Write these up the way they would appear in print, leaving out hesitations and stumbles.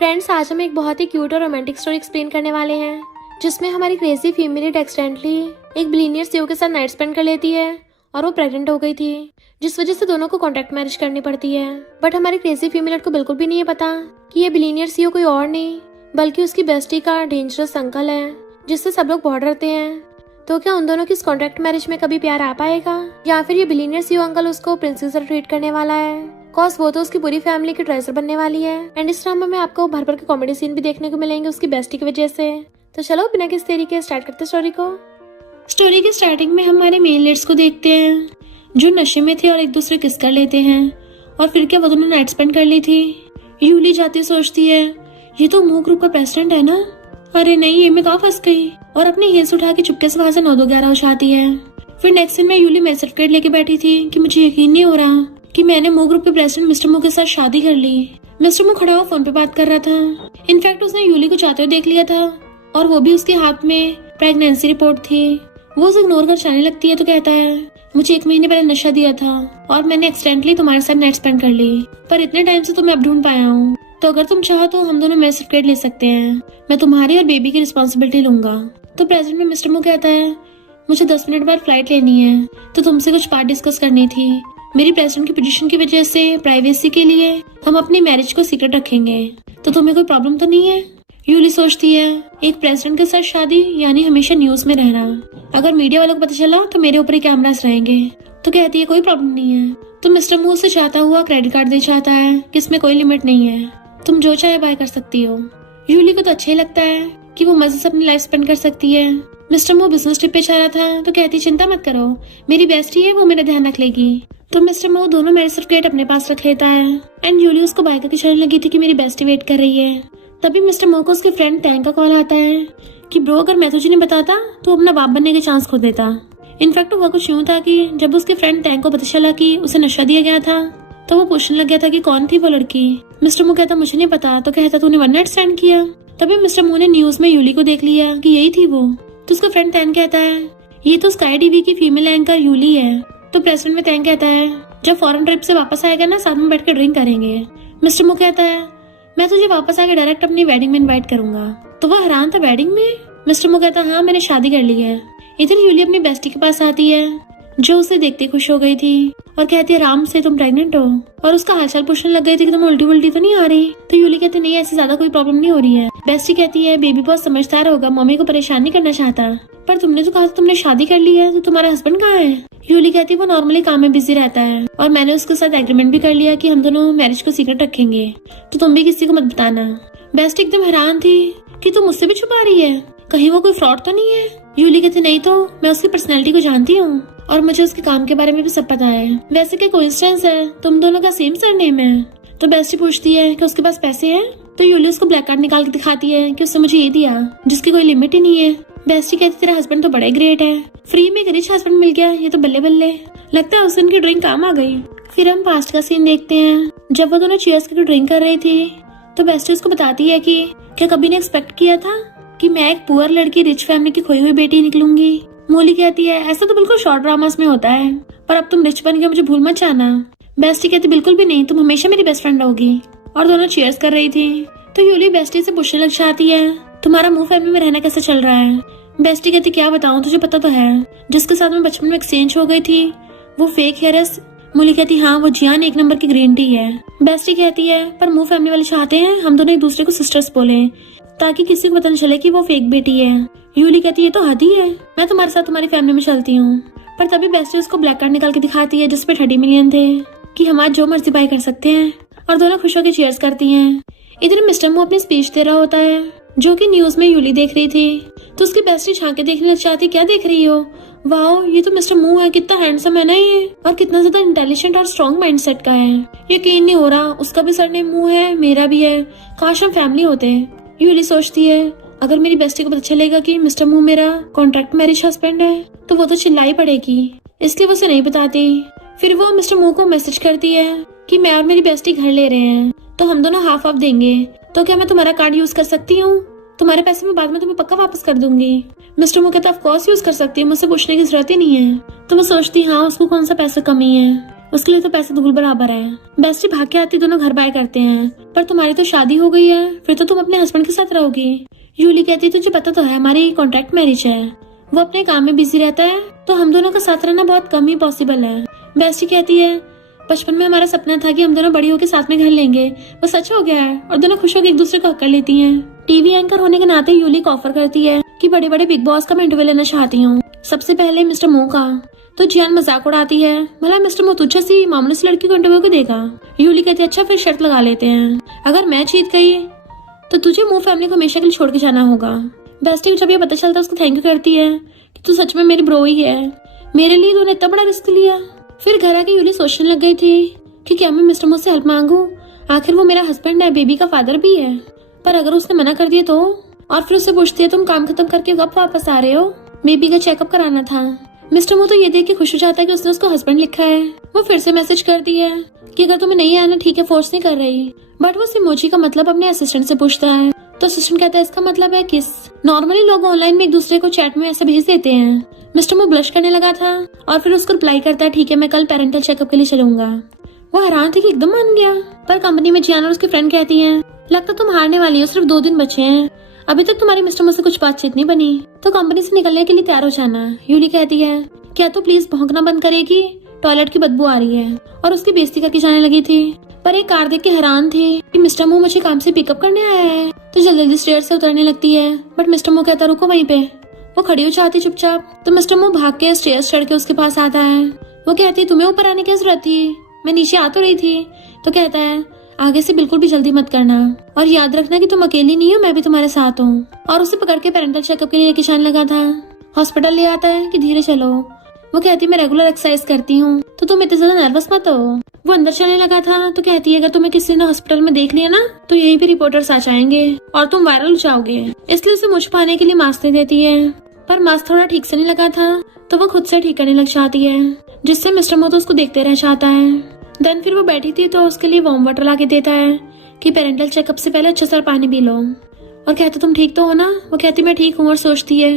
Friends, आज हम एक बहुत ही क्यूट और रोमांटिक स्टोरी एक्सप्लेन करने वाले हैं जिसमें हमारी क्रेजी फीमेल एक्सीडेंटली एक बिलीनियर सीईओ के साथ नाइट स्पेंड कर लेती है और वो प्रेग्नेंट हो गई थी, जिस वजह से दोनों को कॉन्ट्रैक्ट मैरिज करनी पड़ती है। बट हमारी क्रेजी फीमेल को बिल्कुल भी नहीं पता कि ये बिलीनियर सीईओ कोई और नहीं बल्कि उसकी बेस्टी का डेंजरस अंकल है, जिससे सब लोग बहुत डरते हैं। तो क्या उन दोनों की इस कॉन्ट्रैक्ट मैरिज में कभी प्यार आ पाएगा, या फिर ये बिलीनियर सीईओ अंकल उसको प्रिंसेस ट्रीट करने वाला है? कॉज वो तो उसकी पूरी फैमिली की ट्रेजर बनने वाली है। एंड इस ड्रामा में आपको भर भर के कॉमेडी सीन भी देखने को मिलेंगे उसकी बेस्टी की वजह से। तो चलो बिना किसी देरी के स्टार्ट करते स्टोरी को। स्टोरी की स्टार्टिंग में हमारे मेन लीड्स को देखते हैं जो नशे में थे और एक दूसरे किस कर लेते हैं। और फिर क्या वो दोनों नाइट स्पेंड कर ली थी। यूली जाती सोचती है ये तो मूव ग्रुप का प्रेसिडेंट है ना, अरे नहीं ये मैं कहाँ फंस गई, और अपने हील्स उठा के चुपके से वहां से 9-2-11 उछाती है। फिर नेक्स्ट सीन में यूली मैरिज सर्टिफिकेट लेके बैठी थी कि मुझे यकीन नहीं हो रहा कि मैंने मूव ग्रुप के प्रेसिडेंट मिस्टर मू के साथ शादी कर ली। मिस्टर मू खड़ा हुआ फोन पे बात कर रहा था। इनफैक्ट उसने यूली को चाहते हुए देख लिया था और वो भी उसके हाथ में प्रेगनेंसी रिपोर्ट थी। वो उसे इग्नोर कर जाने लगती है तो कहता है मुझे 1 महीने पहले नशा दिया था और मैंने एक्सीडेंटली तुम्हारे साथ नाइट स्पेंड कर ली, पर इतने टाइम से तुम्हें अब ढूंढ पाया हूँ, तो अगर तुम चाहो तो हम दोनों मैरिज सर्टिफिकेट ले सकते हैं, मैं तुम्हारी और बेबी की रिस्पॉन्सिबिलिटी लूंगा। तो प्रेजेंट में मिस्टर मू कहता है मुझे 10 मिनट बाद फ्लाइट लेनी है, तो तुमसे कुछ बात डिस्कस करनी थी। मेरी प्रेसिडेंट की पोजीशन की वजह से प्राइवेसी के लिए हम अपनी मैरिज को सीक्रेट रखेंगे, तो तुम्हें कोई प्रॉब्लम तो नहीं है? यूली सोचती है एक प्रेसिडेंट के साथ शादी यानी हमेशा न्यूज में रहना, अगर मीडिया वालों को पता चला तो मेरे ऊपर ही कैमरास रहेंगे। तो कहती है कोई प्रॉब्लम नहीं है। तो मिस्टर मू से चाहता हुआ क्रेडिट कार्ड दे चाहता है कि इसमें कोई लिमिट नहीं है, तुम जो चाहे बाय कर सकती हो। यूली को तो अच्छा ही लगता है कि वो मजे से अपनी लाइफ स्पेंड कर सकती है। मिस्टर मू बिजनेस ट्रिप पे जा रहा था तो कहती चिंता मत करो, मेरी बेस्टी है वो मेरा ध्यान रख लेगी। तो मिस्टर मो दोनों मैरिज सर्टिफिकेट अपने पास रख लेता है। एंड यूली उसको बाय करके चलने लगी थी कि मेरी बेस्टी वेट कर रही है। तभी मिस्टर मो को उसके फ्रेंड टैंक का कॉल आता है कि ब्रो अगर मैं तुझे नहीं बताता तो अपना बाप बनने के चांस खो देता। इनफैक्ट हुआ कुछ यूं था कि जब उसके फ्रेंड टैंक को पता चला कि उसे नशा दिया गया था तो वो पूछने लग गया था कि कौन थी वो लड़की। मिस्टर मो कहता मुझे नहीं पता, तो कहता तूने 1 नाइट स्टैंड किया। तभी मिस्टर मो ने न्यूज में यूली को देख लिया कि यही थी वो। तो उसका फ्रेंड टैंक कहता है ये तो स्काई टीवी की फीमेल एंकर यूली है। तो प्रेसिडेंट में टैंक कहता है जब फॉरेन ट्रिप से वापस आएगा ना साथ में बैठ कर ड्रिंक करेंगे। मिस्टर मो कहता है मैं तुझे वापस आके डायरेक्ट अपनी वेडिंग में इनवाइट करूंगा। तो वह हैरान था वेडिंग में। मिस्टर मो कहता हाँ मैंने शादी कर ली है। इधर यूली अपनी बेस्टी के पास आती है जो उसे देखते खुश हो गई थी और कहती है आराम से तुम प्रेग्नेंट हो, और उसका हालचाल पूछने लग गई थी कि तुम उल्टी उल्टी तो नहीं आ रही। तो यूली कहती नहीं ऐसी ज्यादा कोई प्रॉब्लम नहीं हो रही है। बेस्टी कहती है बेबी बहुत समझदार होगा, मम्मी को परेशान नहीं करना चाहता, पर तुमने तो कहा था तुमने शादी कर ली है, तो तुम्हारा हस्बैंड कहाँ है? यूली कहती है वो नॉर्मली काम में बिजी रहता है और मैंने उसके साथ एग्रीमेंट भी कर लिया कि हम दोनों मैरिज को सीक्रेट रखेंगे, तो तुम भी किसी को मत बताना। बेस्टी एकदम हैरान थी कि तुम मुझसे भी छुपा रही है, कहीं वो कोई फ्रॉड तो नहीं है? यूली कहती नहीं तो मैं उसकी पर्सनैलिटी को जानती हूँ और मुझे उसके काम के बारे में भी सब पता है। वैसे क्या कोइंसिडेंस है तुम दोनों का सेम सरनेम है? तो बेस्टी पूछती है कि उसके पास पैसे हैं? तो यूली उसको ब्लैक कार्ड निकाल के दिखाती है कि उसने मुझे ये दिया जिसकी कोई लिमिट ही नहीं है। बेस्टी कहती तेरा हस्बैंड तो बड़ा ही ग्रेट है, फ्री में एक रिच हस्बैंड मिल गया, ये तो बल्ले बल्ले, लगता है उस दिन की ड्रिंक काम आ गई। फिर हम पास्ट का सीन देखते हैं जब वो दोनों चीयर्स करके ड्रिंक कर रही थी। तो बेस्टी उसको बताती है कि क्या कभी ने एक्सपेक्ट किया था कि मैं एक पुअर लड़की रिच फैमिली की खोई हुई बेटी निकलूंगी? मोली कहती है ऐसा तो बिल्कुल शॉर्ट ड्रामास में होता है, पर अब तुम रिच बन गए मुझे भूल मत जाना। बेस्टी कहती बिल्कुल भी नहीं, तुम हमेशा मेरी बेस्ट फ्रेंड होगी। और दोनों चीयर्स कर रही थी। तो यूली बेस्टी से पूछने लग जाती है तुम्हारा मुंह फैमिली में रहना कैसे चल रहा है? बेस्टी कहती क्या बताऊं, तुझे पता तो है जिसके साथ में बचपन में एक्सचेंज हो गई थी वो फेक हेयरस। मोली कहती हाँ वो जियान 1 नंबर की ग्रीन टी है। बेस्टी कहती है पर मुंह फैमिली वाले चाहते हैं हम दोनों एक दूसरे को सिस्टर्स बोले ताकि किसी को पता न चले कि वो फेक बेटी है। यूली कहती है तो हद ही है, मैं तुम्हारे साथ तुम्हारी फैमिली में चलती हूँ। पर तभी बेस्टी उसको ब्लैक कार्ड निकाल के दिखाती है जिसपे 30 मिलियन थे कि हम आज जो मर्जी बाय कर सकते हैं, और दोनों खुश होकर चीयर्स करती हैं। इधर मिस्टर मू अपनी स्पीच दे रहा होता है जो कि न्यूज में यूली देख रही थी। तो उसकी बेस्टी झांके देखने लग जाती क्या देख रही हो, वाओ ये तो मिस्टर मू है, कितना हैंडसम है ना ये, और कितना ज्यादा इंटेलिजेंट और स्ट्रॉन्ग माइंडसेट का है। यकीन नहीं हो रहा उसका भी सरनेम मू है मेरा भी है, काश हम फैमिली होते। यूली सोचती है अगर मेरी बेस्टी को पता चलेगा कि मिस्टर मू मेरा कॉन्ट्रैक्ट मैरिज हस्बैंड है तो वो तो चिल्लाई पड़ेगी, इसलिए वो उसे नहीं बताती। फिर वो मिस्टर मू को मैसेज करती है कि मैं और मेरी बेस्टी घर ले रहे हैं तो हम दोनों हाफ हाफ देंगे, तो क्या मैं तुम्हारा कार्ड यूज कर सकती हूँ? तुम्हारे पैसे मैं बाद में तुम्हें पक्का वापस कर दूंगी। मिस्टर मू कहता ऑफ कोर्स यूज कर सकती है, मुझसे पूछने की जरूरत ही नहीं है। तो मैं सोचती हाँ उसको कौन सा पैसा कमी है। उसके लिए तो पैसे धूल बराबर है। बेस्टी भाग के आती, दोनों घर बाय करते हैं। पर तुम्हारी तो शादी हो गई है, फिर तो तुम अपने हस्बैंड के साथ रहोगी। यूली कहती है तुझे पता तो है हमारी कॉन्ट्रैक्ट मैरिज है, वो अपने काम में बिजी रहता है, तो हम दोनों का साथ रहना बहुत कम ही पॉसिबल है। बेस्टी कहती है बचपन में हमारा सपना था कि हम दोनों बड़ी होकर साथ में घर लेंगे, वो सच हो गया है और दोनों खुश होकर एक दूसरे को हक कर लेती हैं। टीवी एंकर होने के नाते यूली को ऑफर करती है कि बड़े बड़े बिग बॉस का मैं इंटरव्यू लेना चाहती हूँ, सबसे पहले मिस्टर मो का। तो जियान मजाक उड़ाती है, भला मिस्टर मो तुझे सी मामूली सी लड़की को इंटरव्यू को देगा। यूली कहती है अच्छा फिर शर्त लगा लेते हैं, अगर मैं जीत गई तो तुझे मो फैमिली को हमेशा के लिए छोड़ के जाना होगा। बेस्टी को जब ये पता चलता है उसको थैंक यू करती है कि तू सच में मेरी ब्रो ही है, मेरे लिए तूने इतना बड़ा रिस्क लिया। फिर घर आके यूली सोचने लग गई थी कि क्या मैं मिस्टर मो से हेल्प मांगू, आखिर वो मेरा हस्बैंड है, बेबी का फादर भी है। पर अगर उसने मना कर दिया तो, और फिर उससे पूछती है तुम काम खत्म करके कब वापस आ रहे हो, बेबी का चेकअप कराना था। मिस्टर मो तो ये देख के खुश हो जाता है कि उसने उसको हस्बैंड लिखा है। वो फिर से मैसेज करती है कि अगर तुम्हें नहीं आना ठीक है, फोर्स नहीं कर रही। बट वो सिमोजी का मतलब अपने असिस्टेंट से पूछता है, तो असिस्टेंट कहता है इसका मतलब है किस। नॉर्मली लोग ऑनलाइन में एक दूसरे को चैट में ऐसे भेज देते हैं। मिस्टर मो ब्लश करने लगा था और फिर उसको रिप्लाई करता है ठीक है मैं कल पेरेंटल चेकअप के लिए चलूंगा। वो हैरान थी कि एकदम मान गया। पर कंपनी में जियान और उसकी फ्रेंड कहती हैं लगता तुम हारने वाली हो, सिर्फ 2 दिन बचे हैं, अभी तक तुम्हारी मिस्टर मो से कुछ बातचीत नहीं बनी, तो कंपनी से निकलने के लिए तैयार हो जाना। यूली कहती है क्या तू प्लीज भौंकना बंद करेगी, टॉयलेट की बदबू आ रही है, और उसकी बेइज्जती करके जाने लगी थी। पर एक कार देख के हैरान थी कि मिस्टर मो मुझे काम से पिकअप करने आया है, तो जल्दी जल्दी स्टेयर से उतरने लगती है। बट मिस्टर मो कहता रुको वहीं पे। वो खड़ी हो जाती चुपचाप, तो मिस्टर मो भाग के स्टेयर्स चढ़ के उसके पास आता है। वो कहती तुम्हें ऊपर आने की जरूरत थी, मैं नीचे आ तो रही थी। तो कहता है आगे से बिल्कुल भी जल्दी मत करना, और याद रखना कि तुम अकेली नहीं हो, मैं भी तुम्हारे साथ हूँ। और उसे पकड़ के पेरेंटल चेकअप के लिए लेके जाने लगा था। हॉस्पिटल ले आता है कि धीरे चलो। वो कहती मैं रेगुलर एक्सरसाइज करती हूँ, तो तुम इतने ज्यादा नर्वस मत हो। वो अंदर चलने लगा था तो कहती है अगर तुम्हें किसी ने हॉस्पिटल में देख लिया ना तो यहीं पे रिपोर्टर्स आ जाएंगे और तुम वायरल हो जाओगे, इसलिए उसे मुझ पाने के लिए मास्क दे देती है। पर मास्क थोड़ा ठीक से नहीं लगा था तो वो खुद से ठीक करने लग जाती है, जिससे मिस्टर मो तो उसको देखते रह जाता है। देन फिर वो बैठी थी तो उसके लिए वार्म वाटर ला के देता है कि पेरेंटल चेकअप से पहले अच्छा सा पानी पी लो। और कहते तुम ठीक तो हो ना। वो कहती मैं ठीक हूँ, और सोचती है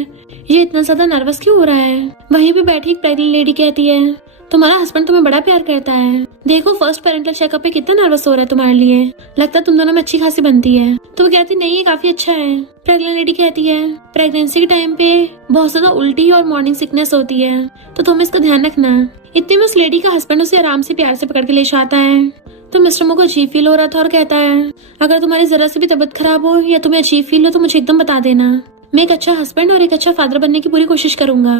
ये इतना ज्यादा नर्वस क्यों हो रहा है। वहीं पे बैठी एक प्रेग्नेंट लेडी कहती है तुम्हारा हस्बैंड तुम्हें बड़ा प्यार करता है, देखो फर्स्ट पेरेंटल चेकअप पे कितना नर्वस हो रहा है तुम्हारे लिए, लगता है तुम दोनों में अच्छी खासी बनती है। तो वो कहती नहीं ये काफी अच्छा है। प्रेग्नेंट लेडी कहती है प्रेगनेंसी के टाइम पे बहुत ज्यादा उल्टी और मॉर्निंग सिकनेस होती है, तो तुम इसका ध्यान रखना। इतने में उस लेडी का हस्बैंड उसे आराम से प्यार से पकड़ के ले जाता है। तो मिस्टर मो को अजीब फील हो रहा था और कहता है अगर तुम्हारी जरा से भी तबीयत खराब हो या तुम्हें अजीब फील हो तो मुझे एकदम बता देना, मैं एक अच्छा हस्बैंड और एक अच्छा फादर बनने की पूरी कोशिश करूंगा।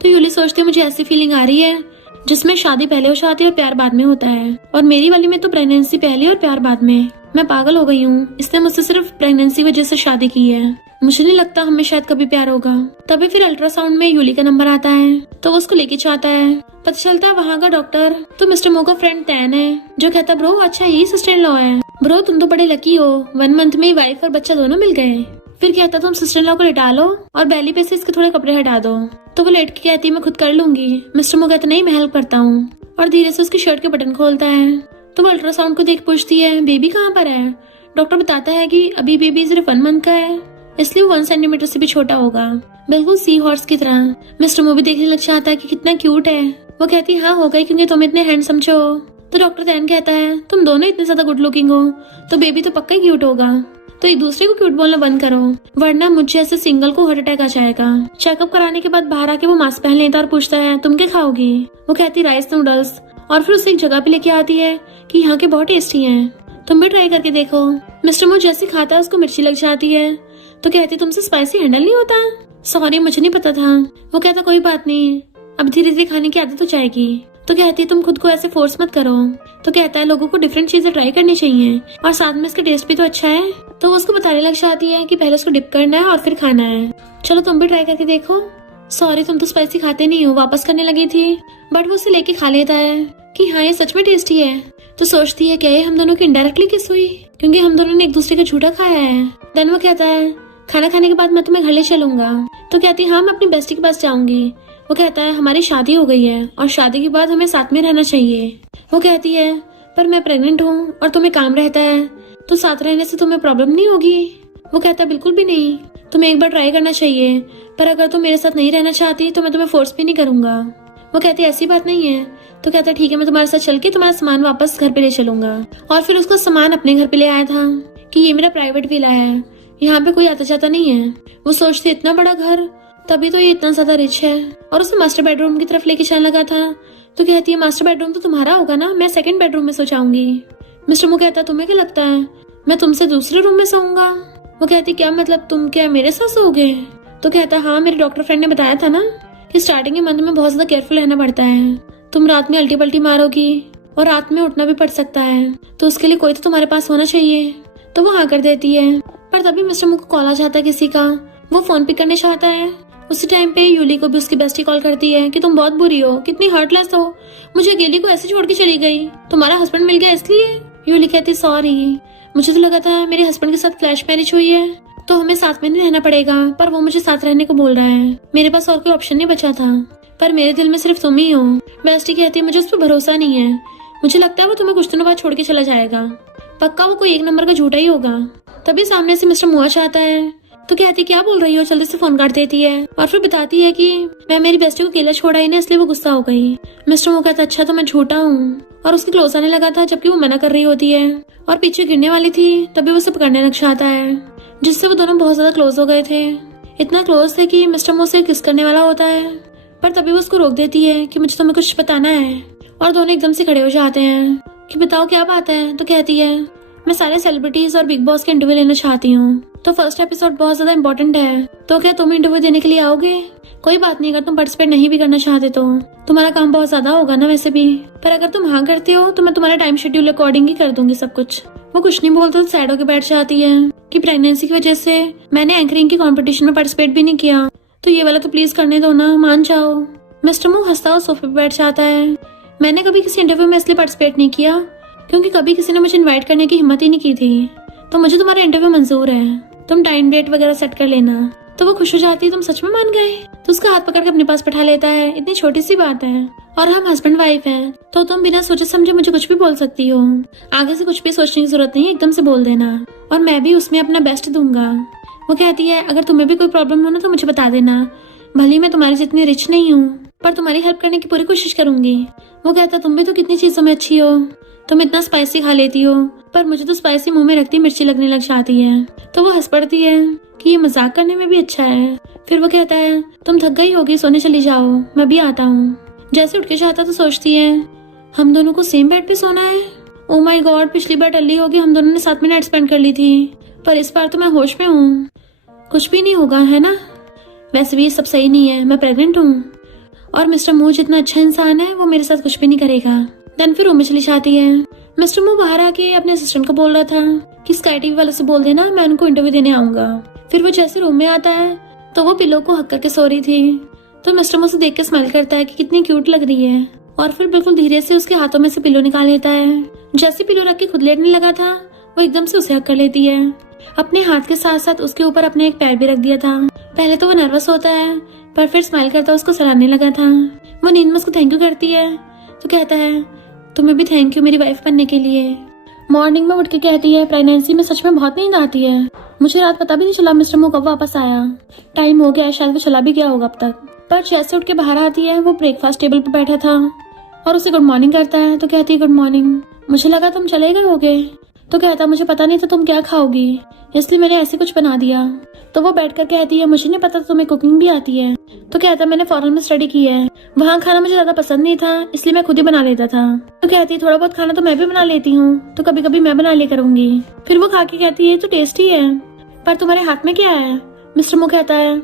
तो यूली सोचती है मुझे ऐसी फीलिंग आ रही है जिसमें शादी पहले हो जाती है और प्यार बाद में होता है, और मेरी वाली में तो प्रेगनेंसी पहले और प्यार बाद में। मैं पागल हो गई हूँ, इसने मुझसे सिर्फ प्रेगनेंसी वजह से शादी की है, मुझे नहीं लगता हमें शायद कभी प्यार होगा। तभी फिर अल्ट्रासाउंड में यूली का नंबर आता है तो वो उसको लेके जाता है। पता चलता है वहाँ का डॉक्टर तो मिस्टर मो का फ्रेंड तैन है, जो कहता ब्रो अच्छा यही सिस्टर इन लॉ है, ब्रो तुम तो बड़े लकी हो, 1 मंथ में ही वाइफ और बच्चा दोनों मिल गए। फिर कहता तुम सिस्टर इन लॉ को लिटा लो और बैली पे से इसके थोड़े कपड़े हटा दो। तो वो लेट के कहती मैं खुद कर लूंगी। मिस्टर मो कहता नहीं मैं हेल्प करता हूँ, और धीरे से उसकी शर्ट के बटन खोलता है। तो वो अल्ट्रासाउंड को देख पूछती है बेबी कहाँ पर है। डॉक्टर बताता है कि अभी बेबी सिर्फ 1 मंथ का है, इसलिए वो 1 सेंटीमीटर से भी छोटा होगा, बिल्कुल सी हॉर्स की तरह। मिस्टर मो भी देखने लग जाता है कि कितना क्यूट है। वो कहती हाँ हो गई क्योंकि तुम इतने हैंडसम हो। तो डॉक्टर तैन कहता है तुम दोनों इतने ज्यादा गुड लुकिंग हो तो बेबी तो पक्का ही क्यूट होगा, तो एक दूसरे को क्यूट बोलना बंद करो वरना मुझे ऐसे सिंगल को हार्ट अटैक आ जाएगा। चेकअप कराने के बाद बाहर आके वो मास्क पहन लेता और पूछता है तुम क्या खाओगी। वो कहती राइस नूडल्स, और फिर उसे एक जगह पे लेके आती है कि यहाँ के बहुत टेस्टी हैं, तुम भी ट्राई करके देखो। मिस्टर मो जैसे खाता है उसको मिर्ची लग जाती है, तो कहती तुमसे स्पाइसी हैंडल नहीं होता। सॉरी मुझे नहीं पता था। वो कहता कोई बात नहीं, अब धीरे धीरे खाने की आदत हो जाएगी। तो कहती तुम खुद को ऐसे फोर्स मत करो। तो कहता है लोगों को डिफरेंट चीजें ट्राई करनी चाहिए और साथ में इसका टेस्ट भी तो अच्छा है। तो वो उसको बताने लग जाती है कि पहले उसको डिप करना है और फिर खाना है, चलो तुम भी ट्राई करके देखो। सॉरी तुम तो स्पाइसी खाते नहीं हो, वापस करने लगी थी। बट वो उसे लेके खा लेता है कि हाँ ये सच में टेस्टी है। तो सोचती है क्या ये हम दोनों की इनडायरेक्टली किस हुई, क्योंकि हम दोनों ने एक दूसरे का झूठा खाया है। देन वो कहता है खाना खाने के बाद मैं तुम्हें घर ले चलूंगा। तो कहती हाँ मैं अपनी बेस्टी के पास जाऊंगी। वो कहता है हमारी शादी हो गई है और शादी के बाद हमें साथ में रहना चाहिए। वो कहती है पर मैं प्रेग्नेंट हूँ और तुम्हें काम रहता है, तो साथ रहने से तुम्हें प्रॉब्लम नहीं होगी। वो कहता है बिल्कुल भी नहीं, तुम्हें एक बार ट्राई करना चाहिए, पर अगर तुम मेरे साथ नहीं रहना चाहती तो मैं तुम्हें फोर्स भी नहीं करूंगा। वो कहती है ऐसी बात नहीं है, तो कहता है ठीक है, मैं तुम्हारे साथ चल के तुम्हारा सामान वापस घर पे ले चलूंगा। और फिर उसका सामान अपने घर पे ले आया था कि ये मेरा प्राइवेट विला है, यहाँ पे कोई आता जाता नहीं है। वो सोचते इतना बड़ा घर, तभी तो ये इतना ज्यादा रिच है। और उसे मास्टर बेडरूम की तरफ लेके चलने लगा था तो कहती है मास्टर बेडरूम तो तुम्हारा होगा ना, मैं सेकंड बेडरूम में सो जाऊंगी। मिस्टर मू कहता है तुम्हें क्या लगता है मैं तुमसे दूसरे रूम में सोऊंगा? वो कहती क्या मतलब, तुम क्या मेरे साथ सोओगे? तो कहता हाँ, मेरे डॉक्टर फ्रेंड ने बताया था ना कि स्टार्टिंग के मंथ में बहुत ज्यादा केयरफुल रहना पड़ता है। तुम रात में अल्टी पल्टी मारोगी और रात में उठना भी पड़ सकता है, तो उसके लिए कोई तो तुम्हारे पास होना चाहिए। तो वो हाँ कर देती है। पर तभी मिस्टर मू को कॉल आ जाता है किसी का। वो फोन पिक करने चाहता है। उसी टाइम पे यूली को भी उसकी बेस्टी कॉल करती है कि तुम बहुत बुरी हो, कितनी हार्टलेस हो, मुझे अकेली को ऐसे छोड़ के चली गई, तुम्हारा हस्बैंड मिल गया इसलिए। यूली कहती सॉरी, मुझे तो लगा था मेरे हस्बैंड के साथ फ्लैश मैरिज हुई है तो हमें साथ में नहीं रहना पड़ेगा, पर वो मुझे साथ रहने को बोल रहा है, मेरे पास और कोई ऑप्शन नहीं बचा था, पर मेरे दिल में सिर्फ तुम ही हो। बेस्टी कहती है मुझे उस पर भरोसा नहीं है, मुझे लगता है वो तुम्हें कुछ दिनों बाद छोड़ के चला जाएगा, पक्का वो कोई एक नंबर का झूठा ही होगा। तभी सामने से मिस्टर मुआ आता है तो कहती क्या बोल रही हो, जल्दी से फोन काट देती है और फिर बताती है कि मैं मेरी बेस्टी को अकेला छोड़ा ही ना, इसलिए वो गुस्सा हो गई। मिस्टर मुआ कहता अच्छा तो मैं झूठा हूँ, और उसके क्लोज आने लगा था जबकि वो मना कर रही होती है और पीछे गिरने वाली थी, तभी वो उसे पकड़ने लग जाता है, जिससे वो दोनों बहुत ज्यादा क्लोज हो गए थे। इतना क्लोज थे कि मिस्टर मुआ से किस करने वाला होता है, पर तभी वो उसको रोक देती है कि मुझे तुम्हें कुछ बताना है, और दोनों एकदम से खड़े हो जाते हैं कि बताओ क्या बात है। तो कहती है मैं सारे सेलिब्रिटीज और बिग बॉस के इंटरव्यू लेना चाहती हूँ, तो फर्स्ट एपिसोड बहुत ज्यादा इम्पोर्टेंट है, तो क्या तुम इंटरव्यू देने के लिए आओगे? कोई बात नहीं, अगर तुम पार्टिसिपेट नहीं भी करना चाहते तो तुम्हारा काम बहुत ज्यादा होगा ना वैसे भी, पर अगर तुम हाँ करते हो तो मैं तुम्हारा टाइम शेड्यूल अकॉर्डिंग ही कर दूंगी सब कुछ। वो कुछ नहीं बोलता तो सैड होकर बैठ जाती है कि प्रेगनेंसी की वजह से मैंने एंकरिंग की कंपटीशन में पार्टिसिपेट भी नहीं किया, तो ये वाला तो प्लीज करने दो ना, मान जाओ। मिस्टर मू हंसता हुआ सोफे पे बैठ जाता है। मैंने कभी किसी इंटरव्यू में इसलिए पार्टिसिपेट नहीं किया क्योंकि कभी किसी ने मुझे इन्वाइट करने की हिम्मत ही नहीं की थी, तो मुझे तुम्हारा इंटरव्यू मंजूर है, तुम टाइम डेट वगैरह सेट कर लेना। तो वो खुश हो जाती है तुम सच में मान गए, तो उसका हाथ पकड़ के अपने पास बैठा लेता है, इतनी छोटी सी बात है और हम हस्बैंड वाइफ हैं, तो तुम बिना सोचे समझे मुझे कुछ भी बोल सकती हो, आगे से कुछ भी सोचने की जरूरत नहीं, एकदम से बोल देना और मैं भी उसमें अपना बेस्ट दूंगा। वो कहती है अगर तुम्हें भी कोई प्रॉब्लम हो ना तो मुझे बता देना, भले मैं तुम्हारी जितनी रिच नहीं हूँ पर तुम्हारी हेल्प करने की पूरी कोशिश करूंगी। वो कहता तुम भी तो कितनी चीजों में अच्छी हो, तुम इतना स्पाइसी खा लेती हो, पर मुझे तो स्पाइसी मुंह में रखती मिर्ची लगने लग जाती है। तो वो हंस पड़ती है कि ये मजाक करने में भी अच्छा है। फिर वो कहता है तुम थक गई होगी, सोने चली जाओ, मैं भी आता हूँ। जैसे उठ के जाता तो सोचती है हम दोनों को सेम बेड पे सोना है। ओ माय गॉड, पिछली बार टल्ली होगी, हम दोनों ने साथ में नाइट स्पेंड कर ली थी, पर इस बार तो मैं होश में हूँ, कुछ भी नहीं होगा है ना। वैसे भी ये सब सही नहीं है, मैं प्रेग्नेंट हूँ और मिस्टर मू जितना अच्छा इंसान है वो मेरे साथ कुछ भी नहीं करेगा। देन फिर रूम में चली जाती है। मिस्टर मू बाहर आके अपने असिस्टेंट को बोल रहा था कि स्काई टीवी वाले से बोल देना मैं उनको इंटरव्यू देने आऊंगा। फिर वो जैसे रूम में आता है तो वो पिलो को हक करके सो रही थी, तो मिस्टर मू उसे देख के स्माइल करता है कि कितनी क्यूट लग रही है, और फिर बिल्कुल धीरे से उसके हाथों में से पिलो निकाल लेता है। जैसे पिलो रख के खुद लेटने लगा था वो एकदम से उसे हक कर लेती है, अपने हाथ के साथ साथ उसके ऊपर अपने एक पैर भी रख दिया था। पहले तो वो नर्वस होता है पर फिर स्माइल करता उसको सराहने लगा था। वो नींद में उसको थैंक यू करती है तो कहता है तुम्हें भी थैंक यू मेरी वाइफ बनने के लिए। मॉर्निंग में उठ के कहती है प्रेगनेंसी में सच में बहुत नींद आती है, मुझे रात पता भी नहीं चला मिस्टर मू कब वापस आया, टाइम हो गया शायद वो चला भी गया होगा अब तक। पर जैसे उठ के बाहर आती है वो ब्रेकफास्ट टेबल पर बैठा था और उसे गुड मॉर्निंग करता है तो कहती है गुड मॉर्निंग, मुझे लगा तुम चले गए होगे। तो कहता मुझे पता नहीं था तुम क्या खाओगी इसलिए मैंने ऐसे कुछ बना दिया। तो वो बैठकर कहती है मुझे नहीं पता तुम्हें कुकिंग भी आती है। तो कहता मैंने फॉरेन में स्टडी की है, वहाँ खाना मुझे ज्यादा पसंद नहीं था इसलिए मैं खुद ही बना लेता था। तो कहती है थोड़ा बहुत खाना तो मैं भी बना लेती हूँ, तो कभी कभी मैं बना लिया करूंगी। फिर वो खा के कहती है तो टेस्टी है, पर तुम्हारे हाथ में क्या है? मिस्टर मू कहता है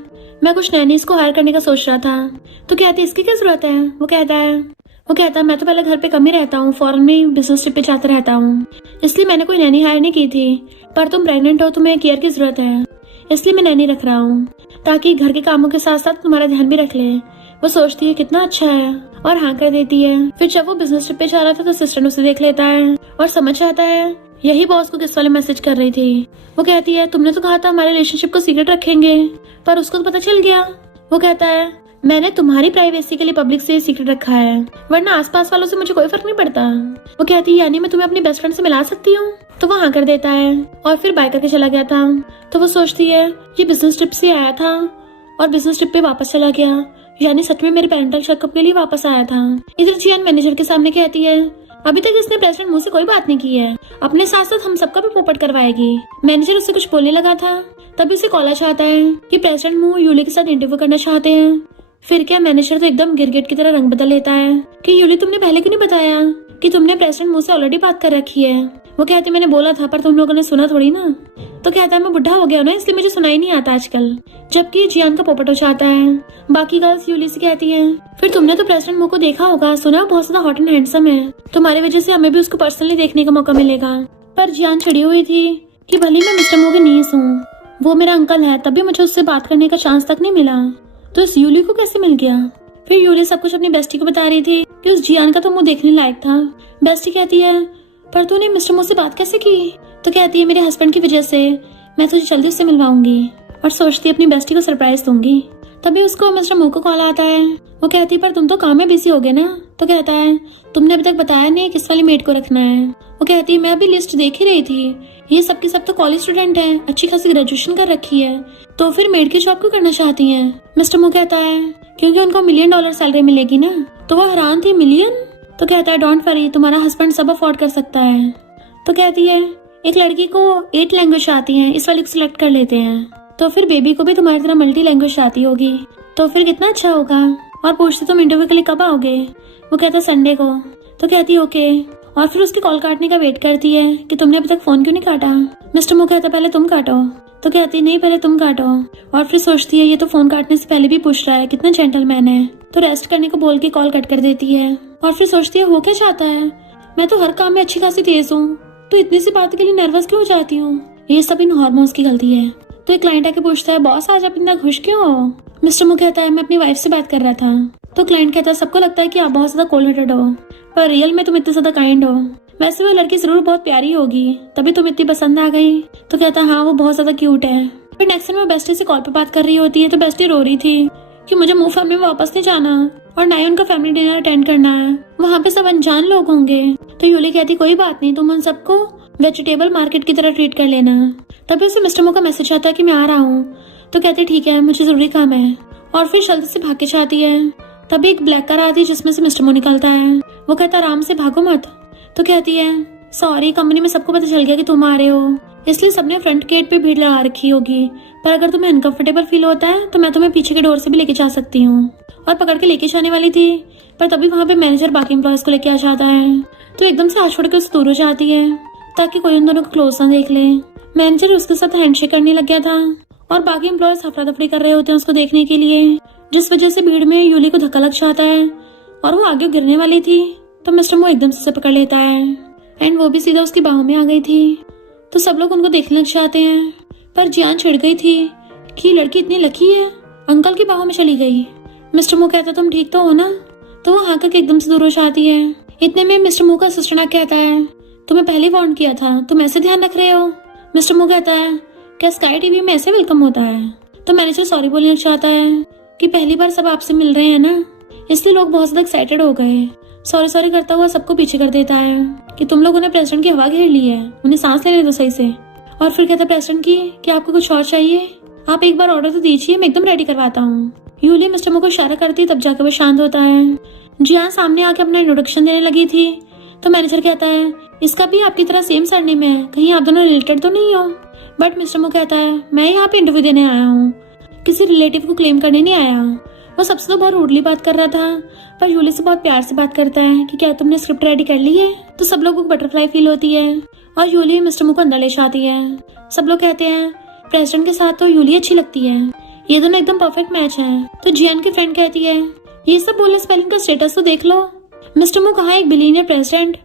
मैं कुछ नैनीज को हायर करने का सोच रहा था। तो कहती है इसकी क्या जरूरत है? वो कहता है मैं तो पहले घर पे कम ही रहता हूँ, फॉरेन में बिजनेस ट्रिप पे जाता रहता हूँ, इसलिए मैंने कोई नैनी हायर नहीं की थी, पर तुम प्रेग्नेंट हो, तुम्हें केयर की जरूरत है, इसलिए मैं नैनी रख रहा हूँ ताकि घर के कामों के साथ साथ तुम्हारा ध्यान भी रख ले। वो सोचती है कितना अच्छा है और हाँ कर देती है। फिर जब वो बिजनेस ट्रिप पे जा रहा था तो असिस्टेंट उसे देख लेता है और समझ आता है यही बॉस को किस वाले मैसेज कर रही थी। वो कहती है तुमने तो कहा था हमारे रिलेशनशिप को सीक्रेट रखेंगे, पर उसको तो पता चल गया। वो कहता है मैंने तुम्हारी प्राइवेसी के लिए पब्लिक से सीक्रेट रखा है, वरना आसपास वालों से मुझे कोई फर्क नहीं पड़ता। वो कहती है यानी मैं तुम्हें अपनी बेस्ट फ्रेंड से मिला सकती हूँ? तो वो हाँ कर देता है और फिर बाय करके चला गया था। तो वो सोचती है ये बिजनेस ट्रिप से आया था और बिजनेस ट्रिप पे वापस चला गया, यानी सच में मेरे पेरेंटल चेकअप के लिए वापस आया था। इधर जियान मैनेजर के सामने कहती है, अभी तक इसने प्रेसिडेंट मुंह से कोई बात नहीं की है, अपने साथ साथ हम सबका भी पोपट करवाएगी। मैनेजर उससे कुछ बोलने लगा था, तभी उसे कॉल चाहता है कि प्रेसिडेंट मुंह यूली के साथ इंटरव्यू करना चाहते हैं। फिर क्या मैनेजर तो एकदम गिरगिट की तरह रंग बदल लेता है कि यूली तुमने पहले क्यों नहीं बताया कि तुमने प्रेसिडेंट मुंह से ऑलरेडी बात कर रखी है। वो कहती मैंने बोला था पर तुम लोगों ने सुना थोड़ी ना। तो कहता है मैं बुढ़ा हो गया ना इसलिए मुझे सुनाई नहीं आता आजकल। जबकि जियान का पोपट हो जाता है। बाकी गर्ल्स यूली से कहती हैं, फिर तुमने तो प्रेसिडेंट मुंह को देखा होगा, सुना बहुत ज्यादा हॉट एंड हैंडसम है, तुम्हारी वजह से हमें भी उसको पर्सनली देखने का मौका मिलेगा। पर जियान चिड़ी हुई थी कि भले मैं मिस्टर मुंह की नीस हूँ, वो मेरा अंकल है, तभी मुझे उससे बात करने का चांस तक नहीं मिला, तो इस यूली को कैसे मिल गया। फिर यूली सब कुछ अपनी बेस्टी को बता रही थी कि उस जियान का तो मुंह देखने लायक था। बेस्टी कहती है, पर तूने मिस्टर मुंह से बात कैसे की। तो कहती है मेरे हस्बैंड की वजह से, मैं तुझे जल्दी उससे मिलवाऊंगी। और सोचती है अपनी बेस्टी को सरप्राइज दूंगी। तभी उसको मिस्टर मुंह को कॉल आता है। वो कहती है पर तुम तो काम में बिजी हो गए ना। तो कहता है तुमने अभी तक बताया नहीं किस वाली मेड को रखना है। वो कहती है मैं अभी लिस्ट देख ही रही थी, ये सब के सब तो कॉलेज स्टूडेंट है, अच्छी खासी ग्रेजुएशन कर रखी है, तो फिर मेड की जॉब क्यों करना चाहती हैं। मिस्टर मुंह कहता है क्योंकि उनको $1 मिलियन सैलरी मिलेगी ना। तो वो हैरान थी, मिलियन। तो कहता है डोंट वरी, तुम्हारा हस्बैंड सब अफोर्ड कर सकता है। तो कहती है एक लड़की को 8 लैंग्वेज आती हैं, इस वाली को सिलेक्ट कर लेते हैं, तो फिर बेबी को भी तुम्हारी तरह मल्टी लैंग्वेज आती होगी, तो फिर कितना अच्छा होगा। और पूछते तुम इंटरव्यू के लिए कब आओगे। वो कहता है संडे को। तो कहती है ओके। और फिर उसके कॉल काटने का वेट करती है कि तुमने अभी तक फोन क्यों नहीं काटा। मिस्टर मुंह कहता पहले तुम काटो। तो कहती नहीं पहले तुम काटो। और फिर सोचती है ये तो फोन काटने से पहले भी पूछ रहा है, कितना जेंटलमैन है। तो रेस्ट करने को बोल के कॉल कट कर देती है। और फिर सोचती है वो क्या चाहता है, मैं तो हर काम में अच्छी खासी तेज हूँ, तो इतनी सी बात के लिए नर्वस क्यों हो जाती हूँ। ये सब इन हार्मोन्स की गलती है। तो एक क्लाइंट आके पूछता है बॉस आज आप इतना खुश क्यों हो। मिस्टर मुंह कहता है मैं अपनी वाइफ से बात कर रहा था। तो क्लाइंट कहता है सबको लगता है कि आप बहुत ज्यादा कोल्ड हार्टेड हो, पर रियल में तुम इतने ज्यादा काइंड हो। वैसे वो लड़की जरूर बहुत प्यारी होगी, तभी तुम इतनी पसंद आ गई। तो कहता है हाँ वो बहुत ज्यादा क्यूट है। फिर नेक्स्ट टाइम वो बेस्टी से कॉल पे बात कर रही होती है, तो बेस्टी रो रही थी कि मुझे मुंह फैमिली में वापस नहीं जाना और ना ही उनका फैमिली डिनर अटेंड करना है, वहाँ पे सब अनजान लोग होंगे। तो यूली कहती कोई बात नहीं, तुम उन सबको वेजिटेबल मार्केट की तरह ट्रीट कर लेना। तभी उसे मिस्टर मुंह का मैसेज आता है कि मैं आ रहा हूँ। तो कहते ठीक है मुझे जरूरी काम है। और फिर जल्दी से भाग के चाहती है। तभी एक ब्लैक कार आती है जिसमें से मिस्टर मुंह निकलता है। वो कहता आराम से भागो मत। तो कहती है सॉरी कंपनी में सबको पता चल गया कि तुम आ रहे हो, इसलिए सबने फ्रंट गेट पे भीड़ लगा रखी होगी, पर अगर तुम्हें अनकंफर्टेबल फील होता है तो मैं तुम्हें पीछे के डोर से भी लेके जा सकती हूँ। और पकड़ के लेके जाने वाली थी, पर तभी वहाँ पे मैनेजर बाकी एम्प्लॉयज को लेके आ जाता है। तो एकदम से हाथ छोड़ के उससे दूर हो जाती है ताकि कोई उन दोनों को क्लोज ना देख ले। मैनेजर उसके साथ हैंडशेक करने लग गया था और बाकी एम्प्लॉयज हफड़ा दफड़ी कर रहे होते हैं उसको देखने के लिए, जिस वजह से भीड़ में यूली को धक्का लग जाता है और वो आगे गिरने वाली थी। तो मिस्टर मुंह एकदम से पकड़ लेता है एंड वो भी सीधा उसकी बाहों में आ गई थी। तो सब लोग उनको देखने लग जाते हैं, पर जियान छिड़ गई थी कि लड़की इतनी लकी है, अंकल की बाहों में चली गई। मिस्टर मुंह कहता तुम ठीक तो हो ना। तो वो हाँ करके एकदम से दूर हो जाती है। इतने में मिस्टर मुंह का असिस्टेंट कहता है तुम्हें पहले वार्न किया था, तुम ऐसे ध्यान रख रहे हो। मिस्टर मुंह कहता है क्या स्काई टीवी में ऐसे वेलकम होता है। तो मैनेजर सॉरी बोलने लग जाता है कि पहली बार सब आपसे मिल रहे हैं ना, इसलिए लोग बहुत ज्यादा एक्साइटेड हो गए। सॉरी सॉरी करता हुआ सबको पीछे कर देता है कि तुम लोगों ने प्रेसिडेंट की हवा घेर ली है, उन्हें सांस लेने दो सही से। और फिर कहता प्रेसिडेंट की कि आपको कुछ और चाहिए, आप एक बार ऑर्डर तो दीजिए, मैं एकदम रेडी करवाता हूँ। यूली मिस्टर मुंह को इशारा करती तब जाकर वो शांत होता है। जियान सामने आके अपना इंट्रोडक्शन देने लगी थी। तो मैनेजर कहता है इसका भी आपकी तरह सेम सरनेम है, कहीं आप दोनों रिलेटेड तो नहीं हो। बट मिस्टर मुंह कहता है मैं यहाँ पे इंटरव्यू देने आया हूँ, किसी रिलेटिव को क्लेम करने नहीं आया। वो सबसे तो बहुत रूडली बात कर रहा था, पर यूली से बहुत प्यार से बात करता है कि क्या तुमने स्क्रिप्ट रेडी कर ली है। तो सब लोगों को बटरफ्लाई फील होती है और यूली मिस्टर मुंह को अंदर ले जाती है। सब लोग कहते हैं प्रेसिडेंट के साथ तो यूली अच्छी लगती है, ये दोनों एकदम परफेक्ट मैच है। तो जियान की फ्रेंड कहती है ये सब बोलने से पहले इनका स्टेटस तो देख लो। मिस्टर मुंह कहाँ एक बिलियनियर प्रेसिडेंट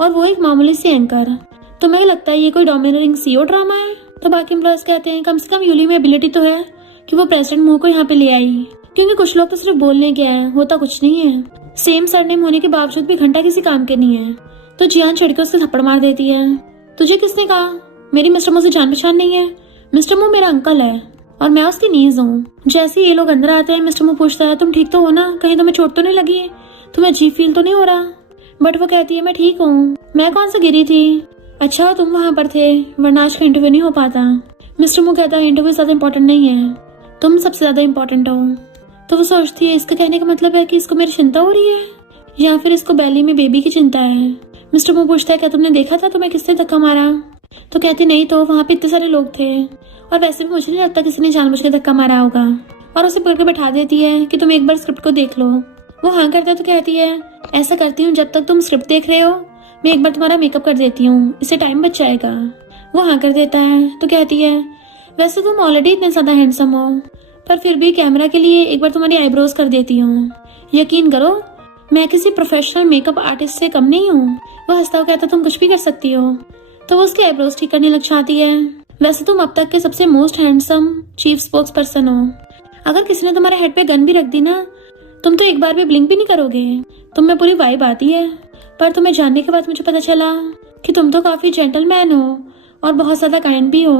और वो एक मामूली सी एंकर, तुम्हें लगता है ये कोई डोमिनेटिंग सीईओ ड्रामा है। तो बाकी एम्प्लॉयज कहते हैं कम से कम यूली में एबिलिटी तो है कि वो प्रेसिडेंट मुंह को यहाँ पे ले आई, क्योंकि कुछ लोग तो सिर्फ बोलने गए हैं, होता कुछ नहीं है। सेम सरनेम होने के बावजूद भी घंटा किसी काम के नहीं है। तो जियान छिड़ के उसके थप्पड़ मार देती है। तुझे किसने कहा मेरी मिस्टर मुंह से जान पहचान नहीं है। मिस्टर मुंह मेरा अंकल है और मैं उसकी नीज हूँ। जैसे ये लोग अंदर आते हैं मिस्टर मुंह पूछता है तुम ठीक तो हो ना, कहीं तुम्हें चोट तो नहीं लगी, तुम्हें अजीब फील तो नहीं हो रहा। बट वो कहती है मैं ठीक हूँ, मैं कौन सा गिरी थी। अच्छा तुम वहाँ पर थे, वरना आज का इंटरव्यू नहीं हो पाता। मिस्टर मुंह कहता है इंटरव्यू ज्यादा इंपॉर्टेंट नहीं है, तुम सबसे ज्यादा इम्पोर्टेंट हो। तो वो सोचती है इसका कहने का मतलब है कि इसको मेरी चिंता हो रही है या फिर इसको बैली में बेबी की चिंता है। मिस्टर मो पूछता है क्या तुमने देखा था तुम्हें किसने धक्का मारा? तो कहती नहीं तो वहाँ पे इतने सारे लोग थे और वैसे भी मुझे नहीं लगता किसी ने जानबूझ के धक्का मारा होगा। और उसे पकड़ के बैठा देती है कि तुम एक बार स्क्रिप्ट को देख लो। वो हाँ करता है तो कहती है ऐसा करती हूँ जब तक तुम स्क्रिप्ट देख रहे हो मैं एक बार तुम्हारा मेकअप कर देती हूँ, इससे टाइम बच जाएगा। वो हाँ कर देता है तो कहती है वैसे तुम ऑलरेडी इतने ज्यादा हैंडसम हो पर फिर भी कैमरा के लिए एक बार तुम्हारी आईब्रोज कर देती हूँ। यकीन करो मैं किसी प्रोफेशनल मेकअप आर्टिस्ट से कम नहीं हूँ। वो हंसता हुआ कहता तुम कुछ भी कर सकती हो। तो वो उसकी आईब्रोज ठीक करने लग जाती है। वैसे तुम अब तक के सबसे most handsome chief spokes person हो। अगर किसी ने तुम्हारे हेड पे गन भी रख दी ना तुम तो एक बार भी ब्लिंक भी नहीं करोगे। तुम में पूरी वाइब आती है। पर तुम्हें जानने के बाद मुझे पता चला कि तुम तो काफी जेंटलमैन हो और बहुत ज्यादा काइंड भी हो।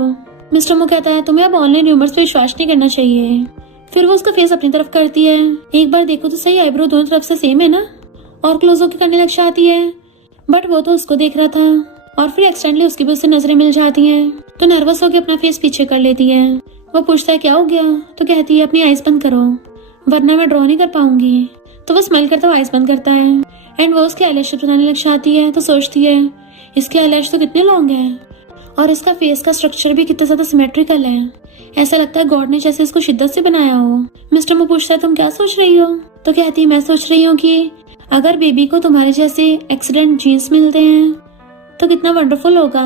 मिस्टर मो कहता है तुम्हें अब ऑनलाइन र्यूमर्स पे विश्वास नहीं करना चाहिए। फिर वो उसका फेस अपनी तरफ करती है। एक बार देखो तो सही आईब्रो दोनों तरफ से सेम है ना। और क्लोज होकर करने लग जाती है बट वो तो उसको देख रहा था और फिर एक्सटेंडली उसकी भी उससे नजरें मिल जाती हैं। तो नर्वस होकर अपना फेस पीछे कर लेती है। वो पूछता है क्या हो गया? तो कहती है अपनी आईज बंद करो वरना मैं ड्रॉ नहीं कर पाऊंगी। तो वो स्माइल करता हुआ आईज बंद करता है एंड वो उसके आईलैश बनाने लग जाती है। तो सोचती है इसके आईलैश तो कितने लॉन्ग है और इसका फेस का स्ट्रक्चर भी कितना ज्यादा सिमेट्रिकल है। ऐसा लगता है गॉड ने जैसे इसको शिद्दत से बनाया हो। मिस्टर मो पूछता है तुम क्या सोच रही हो? तो कहती है मैं सोच रही हूँ कि अगर बेबी को तुम्हारे जैसे एक्सीडेंट जीन्स मिलते हैं तो कितना वंडरफुल होगा।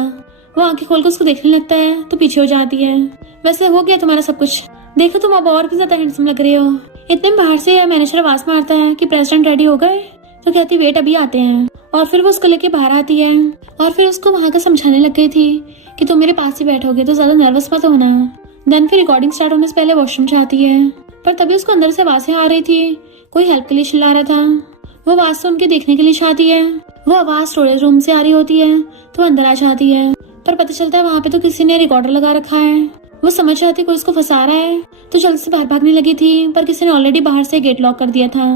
वो आंखें खोलकर उसको देखने लगता है तो पीछे हो जाती है। वैसे हो गया तुम्हारा सब कुछ, देखो तुम अब और भी ज्यादा हैंडसम लग रहे हो। इतने में बाहर से मैनेजर आवाज मारता है कि प्रेसिडेंट रेडी हो गए। तो कहती वेट अभी आते हैं। और फिर वो उसको लेके बाहर आती है और फिर उसको वहां का समझाने लग गई थी कि तुम मेरे पास ही बैठोगे तो ज्यादा नर्वस मत होना। देन फिर रिकॉर्डिंग स्टार्ट होने से पहले वॉशरूम जाती है पर तभी उसको अंदर से आवाजें आ रही थी। कोई हेल्प के लिए चिल्ला रहा था। वो आवाज सुन के देखने के लिए जाती है। वो आवाज स्टोरेज रूम से आ रही होती है तो अंदर आ जाती है पर पता चलता है वहाँ पे तो किसी ने रिकॉर्डर लगा रखा है। वो समझ जाती कोई उसको फंसा रहा है तो जल्द से बाहर भागने लगी थी पर किसी ने ऑलरेडी बाहर से गेट लॉक कर दिया था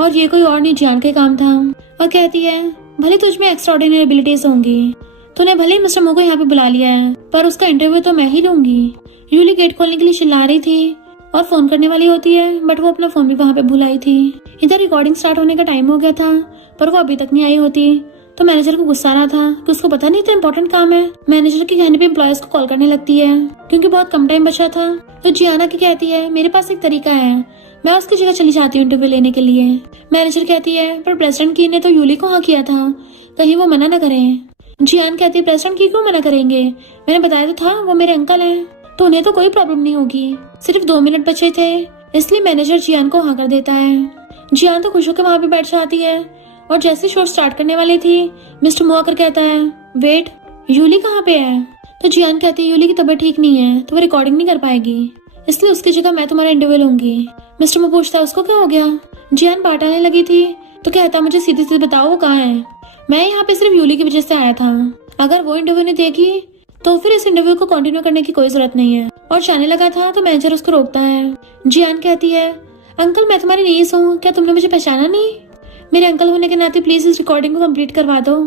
और ये कोई और नहीं जियान का काम था। और कहती है भले तुझ में एक्स्ट्राऑर्डिनरी एबिलिटीज होंगी, तूने भले ही मिस्टर मो को यहाँ पे बुला लिया है पर उसका इंटरव्यू तो मैं ही लूंगी। यूली गेट खोलने के लिए चिल्ला रही थी और फोन करने वाली होती है बट वो अपना फोन भी वहाँ पे भुलाई थी। इधर रिकॉर्डिंग स्टार्ट होने का टाइम हो गया था पर वो अभी तक नहीं आई होती। तो मैनेजर को गुस्सा आ रहा था कि उसको पता नहीं इतना इंपॉर्टेंट काम है। मैनेजर के कहने पे एम्प्लॉयज को कॉल करने लगती है क्योंकि बहुत कम टाइम बचा था। तो जियाना की कहती है मेरे पास एक तरीका है, मैं उसकी जगह चली जाती हूँ इंटरव्यू लेने के लिए। मैनेजर कहती है पर प्रेसिडेंट की ने तो यूली को हाँ किया था, कहीं वो मना न करें। जियान कहती है प्रेसिडेंट की क्यों मना करेंगे, मैंने बताया तो था वो मेरे अंकल हैं तो उन्हें तो कोई प्रॉब्लम नहीं होगी। सिर्फ 2 मिनट बचे थे इसलिए मैनेजर जियान को हाँ कर देता है। जियान तो खुश होकर वहाँ पे बैठ जाती है और जैसे शो स्टार्ट करने वाली थी मिस्टर मो आकर कहता है वेट यूली कहाँ पे है? तो जियान कहती है यूली की तबीयत ठीक नहीं है तो वो रिकॉर्डिंग नहीं कर पाएगी इसलिए उसकी जगह मैं तुम्हारा इंटरव्यू लूंगी। मिस्टर मो पूछता है उसको क्या हो गया? जियान बात आने लगी थी तो कहता मुझे सीधे सीधे बताओ वो कहाँ है, मैं यहाँ पे सिर्फ यूली की वजह से आया था। अगर वो इंटरव्यू नहीं देगी तो फिर इस इंटरव्यू को कंटिन्यू करने की कोई जरूरत नहीं है। और जाने लगा था तो मैनेजर उसको रोकता है। जियान कहती है अंकल मैं तुम्हारी नीस हूँ, क्या तुमने मुझे पहचाना नहीं? मेरे अंकल होने के नाते प्लीज इस रिकॉर्डिंग को कंप्लीट करवा दो।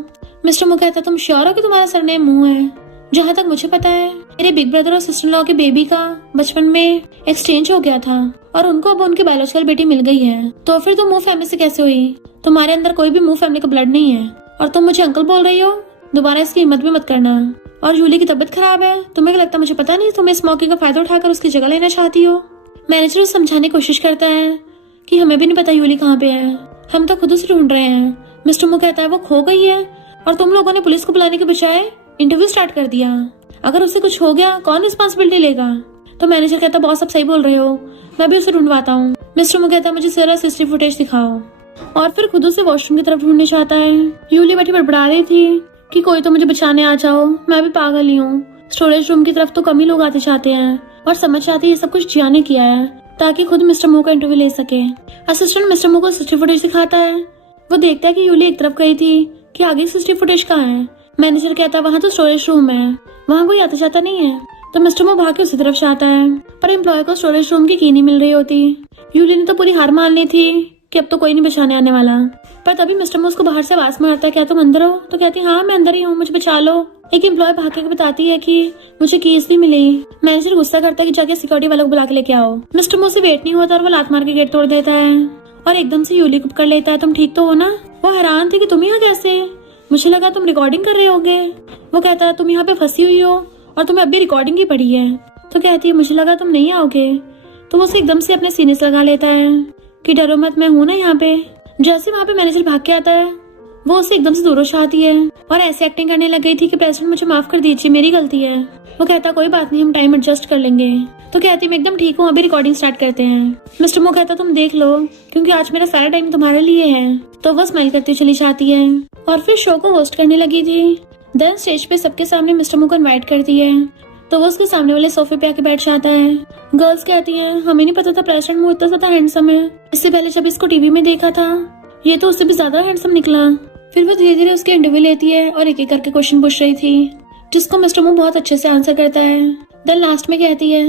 मिस्टर मो कहता तुम श्योर हो कि तुम्हारा सरनेम मू है? जहाँ तक मुझे पता है मेरे बिग ब्रदर और सिस्टर लॉ के बेबी का बचपन में एक्सचेंज हो गया था और उनको अब उनकी बायोलॉजिकल बेटी मिल गई है। तो फिर तुम मू फैमिली से कैसे हुई? तुम्हारे अंदर कोई भी मू फैमिली का ब्लड नहीं है और तुम मुझे अंकल बोल रही हो। दोबारा इसकी हिम्मत भी मत करना। और यूली की तबीयत खराब है, तुम्हें क्या लगता मुझे पता नहीं तुम इस मौके का फायदा उठाकर उसकी जगह लेना चाहती हो? मैनेजर उसे समझाने की कोशिश करता है कि हमें भी नहीं पता यूली कहाँ पे है, हम तो खुद उसे ढूंढ रहे हैं। मिस्टर मो कहता है वो खो गई है और तुम लोगों ने पुलिस को बुलाने के बजाय इंटरव्यू स्टार्ट कर दिया। अगर उसे कुछ हो गया कौन रिस्पॉन्सिबिलिटी लेगा? तो मैनेजर कहता बॉस आप सही बोल रहे हो, मैं भी उसे ढूंढवाता हूँ। मिस्टर मो कहता मुझे सारा सीसीटीवी फुटेज दिखाओ और फिर खुद उसे वॉशरूम की तरफ ढूंढने चाहता है। यूली बैठी बड़बड़ा रही थी कि कोई तो मुझे बचाने आ जाओ, मैं भी पागल ही हूँ। स्टोरेज रूम की तरफ तो कम ही लोग आते जाते हैं और समझ जाती है ये सब कुछ जिया ने किया है ताकि खुद मिस्टर मो का इंटरव्यू ले सके। असिस्टेंट मिस्टर मो को सीसीटीवी फुटेज दिखाता है। वो देखता है कि यूली एक तरफ गई थी कि आगे सीसीटीवी फुटेज कहाँ है। मैनेजर कहता है वहाँ तो स्टोरेज रूम है, वहाँ कोई आता जाता नहीं है। तो मिस्टर मो भाग के उसी तरफ जाता है पर एम्प्लॉय को स्टोरेज रूम की नहीं मिल रही होती। यूली ने तो पूरी हार मान ली थी कि अब तो कोई नहीं बचाने आने वाला। पर तभी मिस्टर मो उसको बाहर से आवाज मारता है, क्या तुम अंदर हो? तो कहती है हाँ मैं अंदर ही हूँ, मुझे बचा लो। एक एम्प्लॉय भाग के बताती है कि मुझे कीज नहीं मिली। मैनेजर गुस्सा करता है कि जाके सिक्योरिटी वालों को बुला के लेके आओ। मिस्टर मो से वेट नहीं होता और वो लात मार के गेट तोड़ देता है और एकदम से यूली को पकड़ लेता है। तुम ठीक तो हो ना? वो हैरान थी कि तुम यहाँ कैसे? मुझे लगा तुम रिकॉर्डिंग कर रहे होगे। वो कहता है तुम यहाँ पे फंसी हुई हो और तुम्हें अभी रिकॉर्डिंग ही पड़ी है। तो कहती है मुझे लगा तुम नहीं आओगे। तो वो उसे एकदम से अपने सीने से लगा लेता है कि डरो मत, मैं हूं ना यहाँ पे। जैसे वहाँ पे मैनेजर भाग के आता है वो उसे एकदम से दूर चाहती है और ऐसे एक्टिंग करने लग गई थी कि प्रेसिडेंट मुझे माफ कर दीजिए, मेरी गलती है। वो कहता कोई बात नहीं, हम टाइम एडजस्ट कर लेंगे। तो कहती मैं एकदम ठीक हूँ, अभी रिकॉर्डिंग स्टार्ट करते हैं। मिस्टर मो कहता तुम देख लो क्योंकि आज मेरा सारा टाइम तुम्हारे लिए है। तो वो स्माइल करती चली जाती है और फिर शो को होस्ट करने लगी थी। देन स्टेज पे सबके सामने मिस्टर मो को इन्वाइट करती है तो वो उसके सामने वाले सोफे पे आके बैठ जाता है। गर्ल्स कहती हैं हमें नहीं पता था प्रेसिडेंट मो इतना ज्यादा हैंडसम है। इससे पहले जब इसको टीवी में देखा था ये तो उससे भी ज्यादा हैंडसम निकला। फिर वो धीरे धीरे उसके इंटरव्यू लेती है और एक एक करके क्वेश्चन पूछ रही थी जिसको मिस्टर मो बहुत अच्छे से आंसर करता है। देन लास्ट में कहती है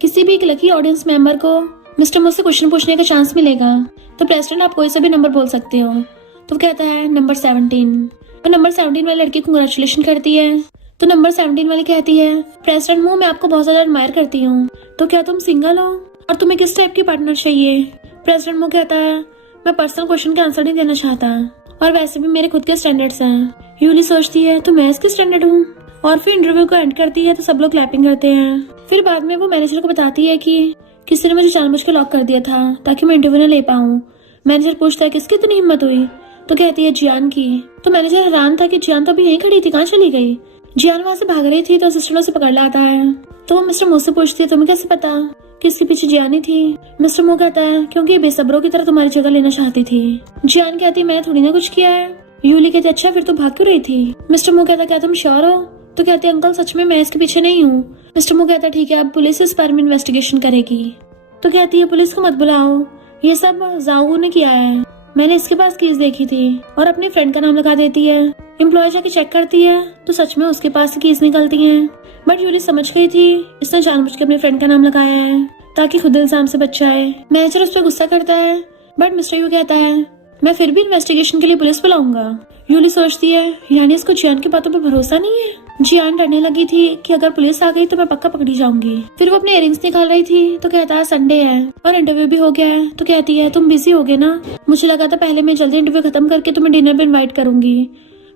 किसी भी एक लकी ऑडियंस मेंबर को मिस्टर मो से क्वेश्चन पूछने का चांस मिलेगा तो प्रेसिडेंट आप कोई सा भी नंबर बोल सकते हो। तो कहता है नंबर 17। तो नंबर 17 वाली लड़की कंग्रेचुलेशन करती है। तो नंबर 17 वाली कहती है प्रेसिडेंट मो मैं आपको बहुत ज्यादा एडमायर करती हूँ, तो क्या तुम सिंगल हो और तुम्हें किस टाइप की पार्टनर चाहिए? प्रेसिडेंट मो कहता है मैं पर्सनल क्वेश्चन का आंसर नहीं देना चाहता और वैसे भी मेरे खुद के स्टैंडर्ड्स हैं। यूली सोचती है तो मैं इसके स्टैंडर्ड हूँ और फिर इंटरव्यू को एंड करती है तो सब लोग क्लैपिंग करते हैं। फिर बाद में वो मैनेजर को बताती है कि किसी ने मुझे जानबूझ के लॉक कर दिया था ताकि मैं इंटरव्यू न ले पाऊँ। मैनेजर पूछता है किसकी इतनी हिम्मत हुई? तो कहती है जियान की। तो मैनेजर हैरान था कि जियान तो अभी यहीं खड़ी थी, कहाँ चली गई? जियान वहाँ से भाग रही थी तो असिस्टेंट उसे पकड़ लाता है। तो वो मिस्टर मो से पूछती है तुम्हें कैसे पता कि इसके पीछे जियान ही थी? मिस्टर मो कहता है क्योंकि ये बेसब्रों की तरह तुम्हारी जगह लेना चाहती थी। जियान कहती है मैंने थोड़ी ना कुछ किया है। यूली कहती अच्छा फिर तो भाग क्यों रही थी? मिस्टर मो कहता क्या तुम श्योर हो? तो कहते अंकल सच में मैं इसके पीछे नहीं हूँ। मिस्टर मो कहता ठीक है अब पुलिस इस बारे में इन्वेस्टिगेशन करेगी। तो कहती है पुलिस को मत बुलाओ, ये सब जाओ ने किया है, मैंने इसके पास कीज देखी थी और अपने फ्रेंड का नाम लगा देती है। एम्प्लॉय जाके चेक करती है तो सच में उसके पास कीज निकलती हैं। बट यूली समझ गई थी इसने जानबूझ के अपने फ्रेंड का नाम लगाया है ताकि खुद इल्जाम से बच जाए। मैनेजर उस पर गुस्सा करता है बट मिस्टर यू कहता है मैं फिर भी इन्वेस्टिगेशन के लिए पुलिस बुलाऊंगा। यूली सोचती है यानी इसको जियान की बातों पे भरोसा नहीं है। जियान डरने लगी थी कि अगर पुलिस आ गई तो मैं पक्का पकड़ी जाऊंगी। फिर वो अपने इयरिंग्स निकाल रही थी तो कहता है संडे है और इंटरव्यू भी हो गया है। तो कहती है तुम बिजी हो गए ना, मुझे लगा था पहले मैं जल्दी इंटरव्यू खत्म करके तुम्हें डिनर पे इन्वाइट करूंगी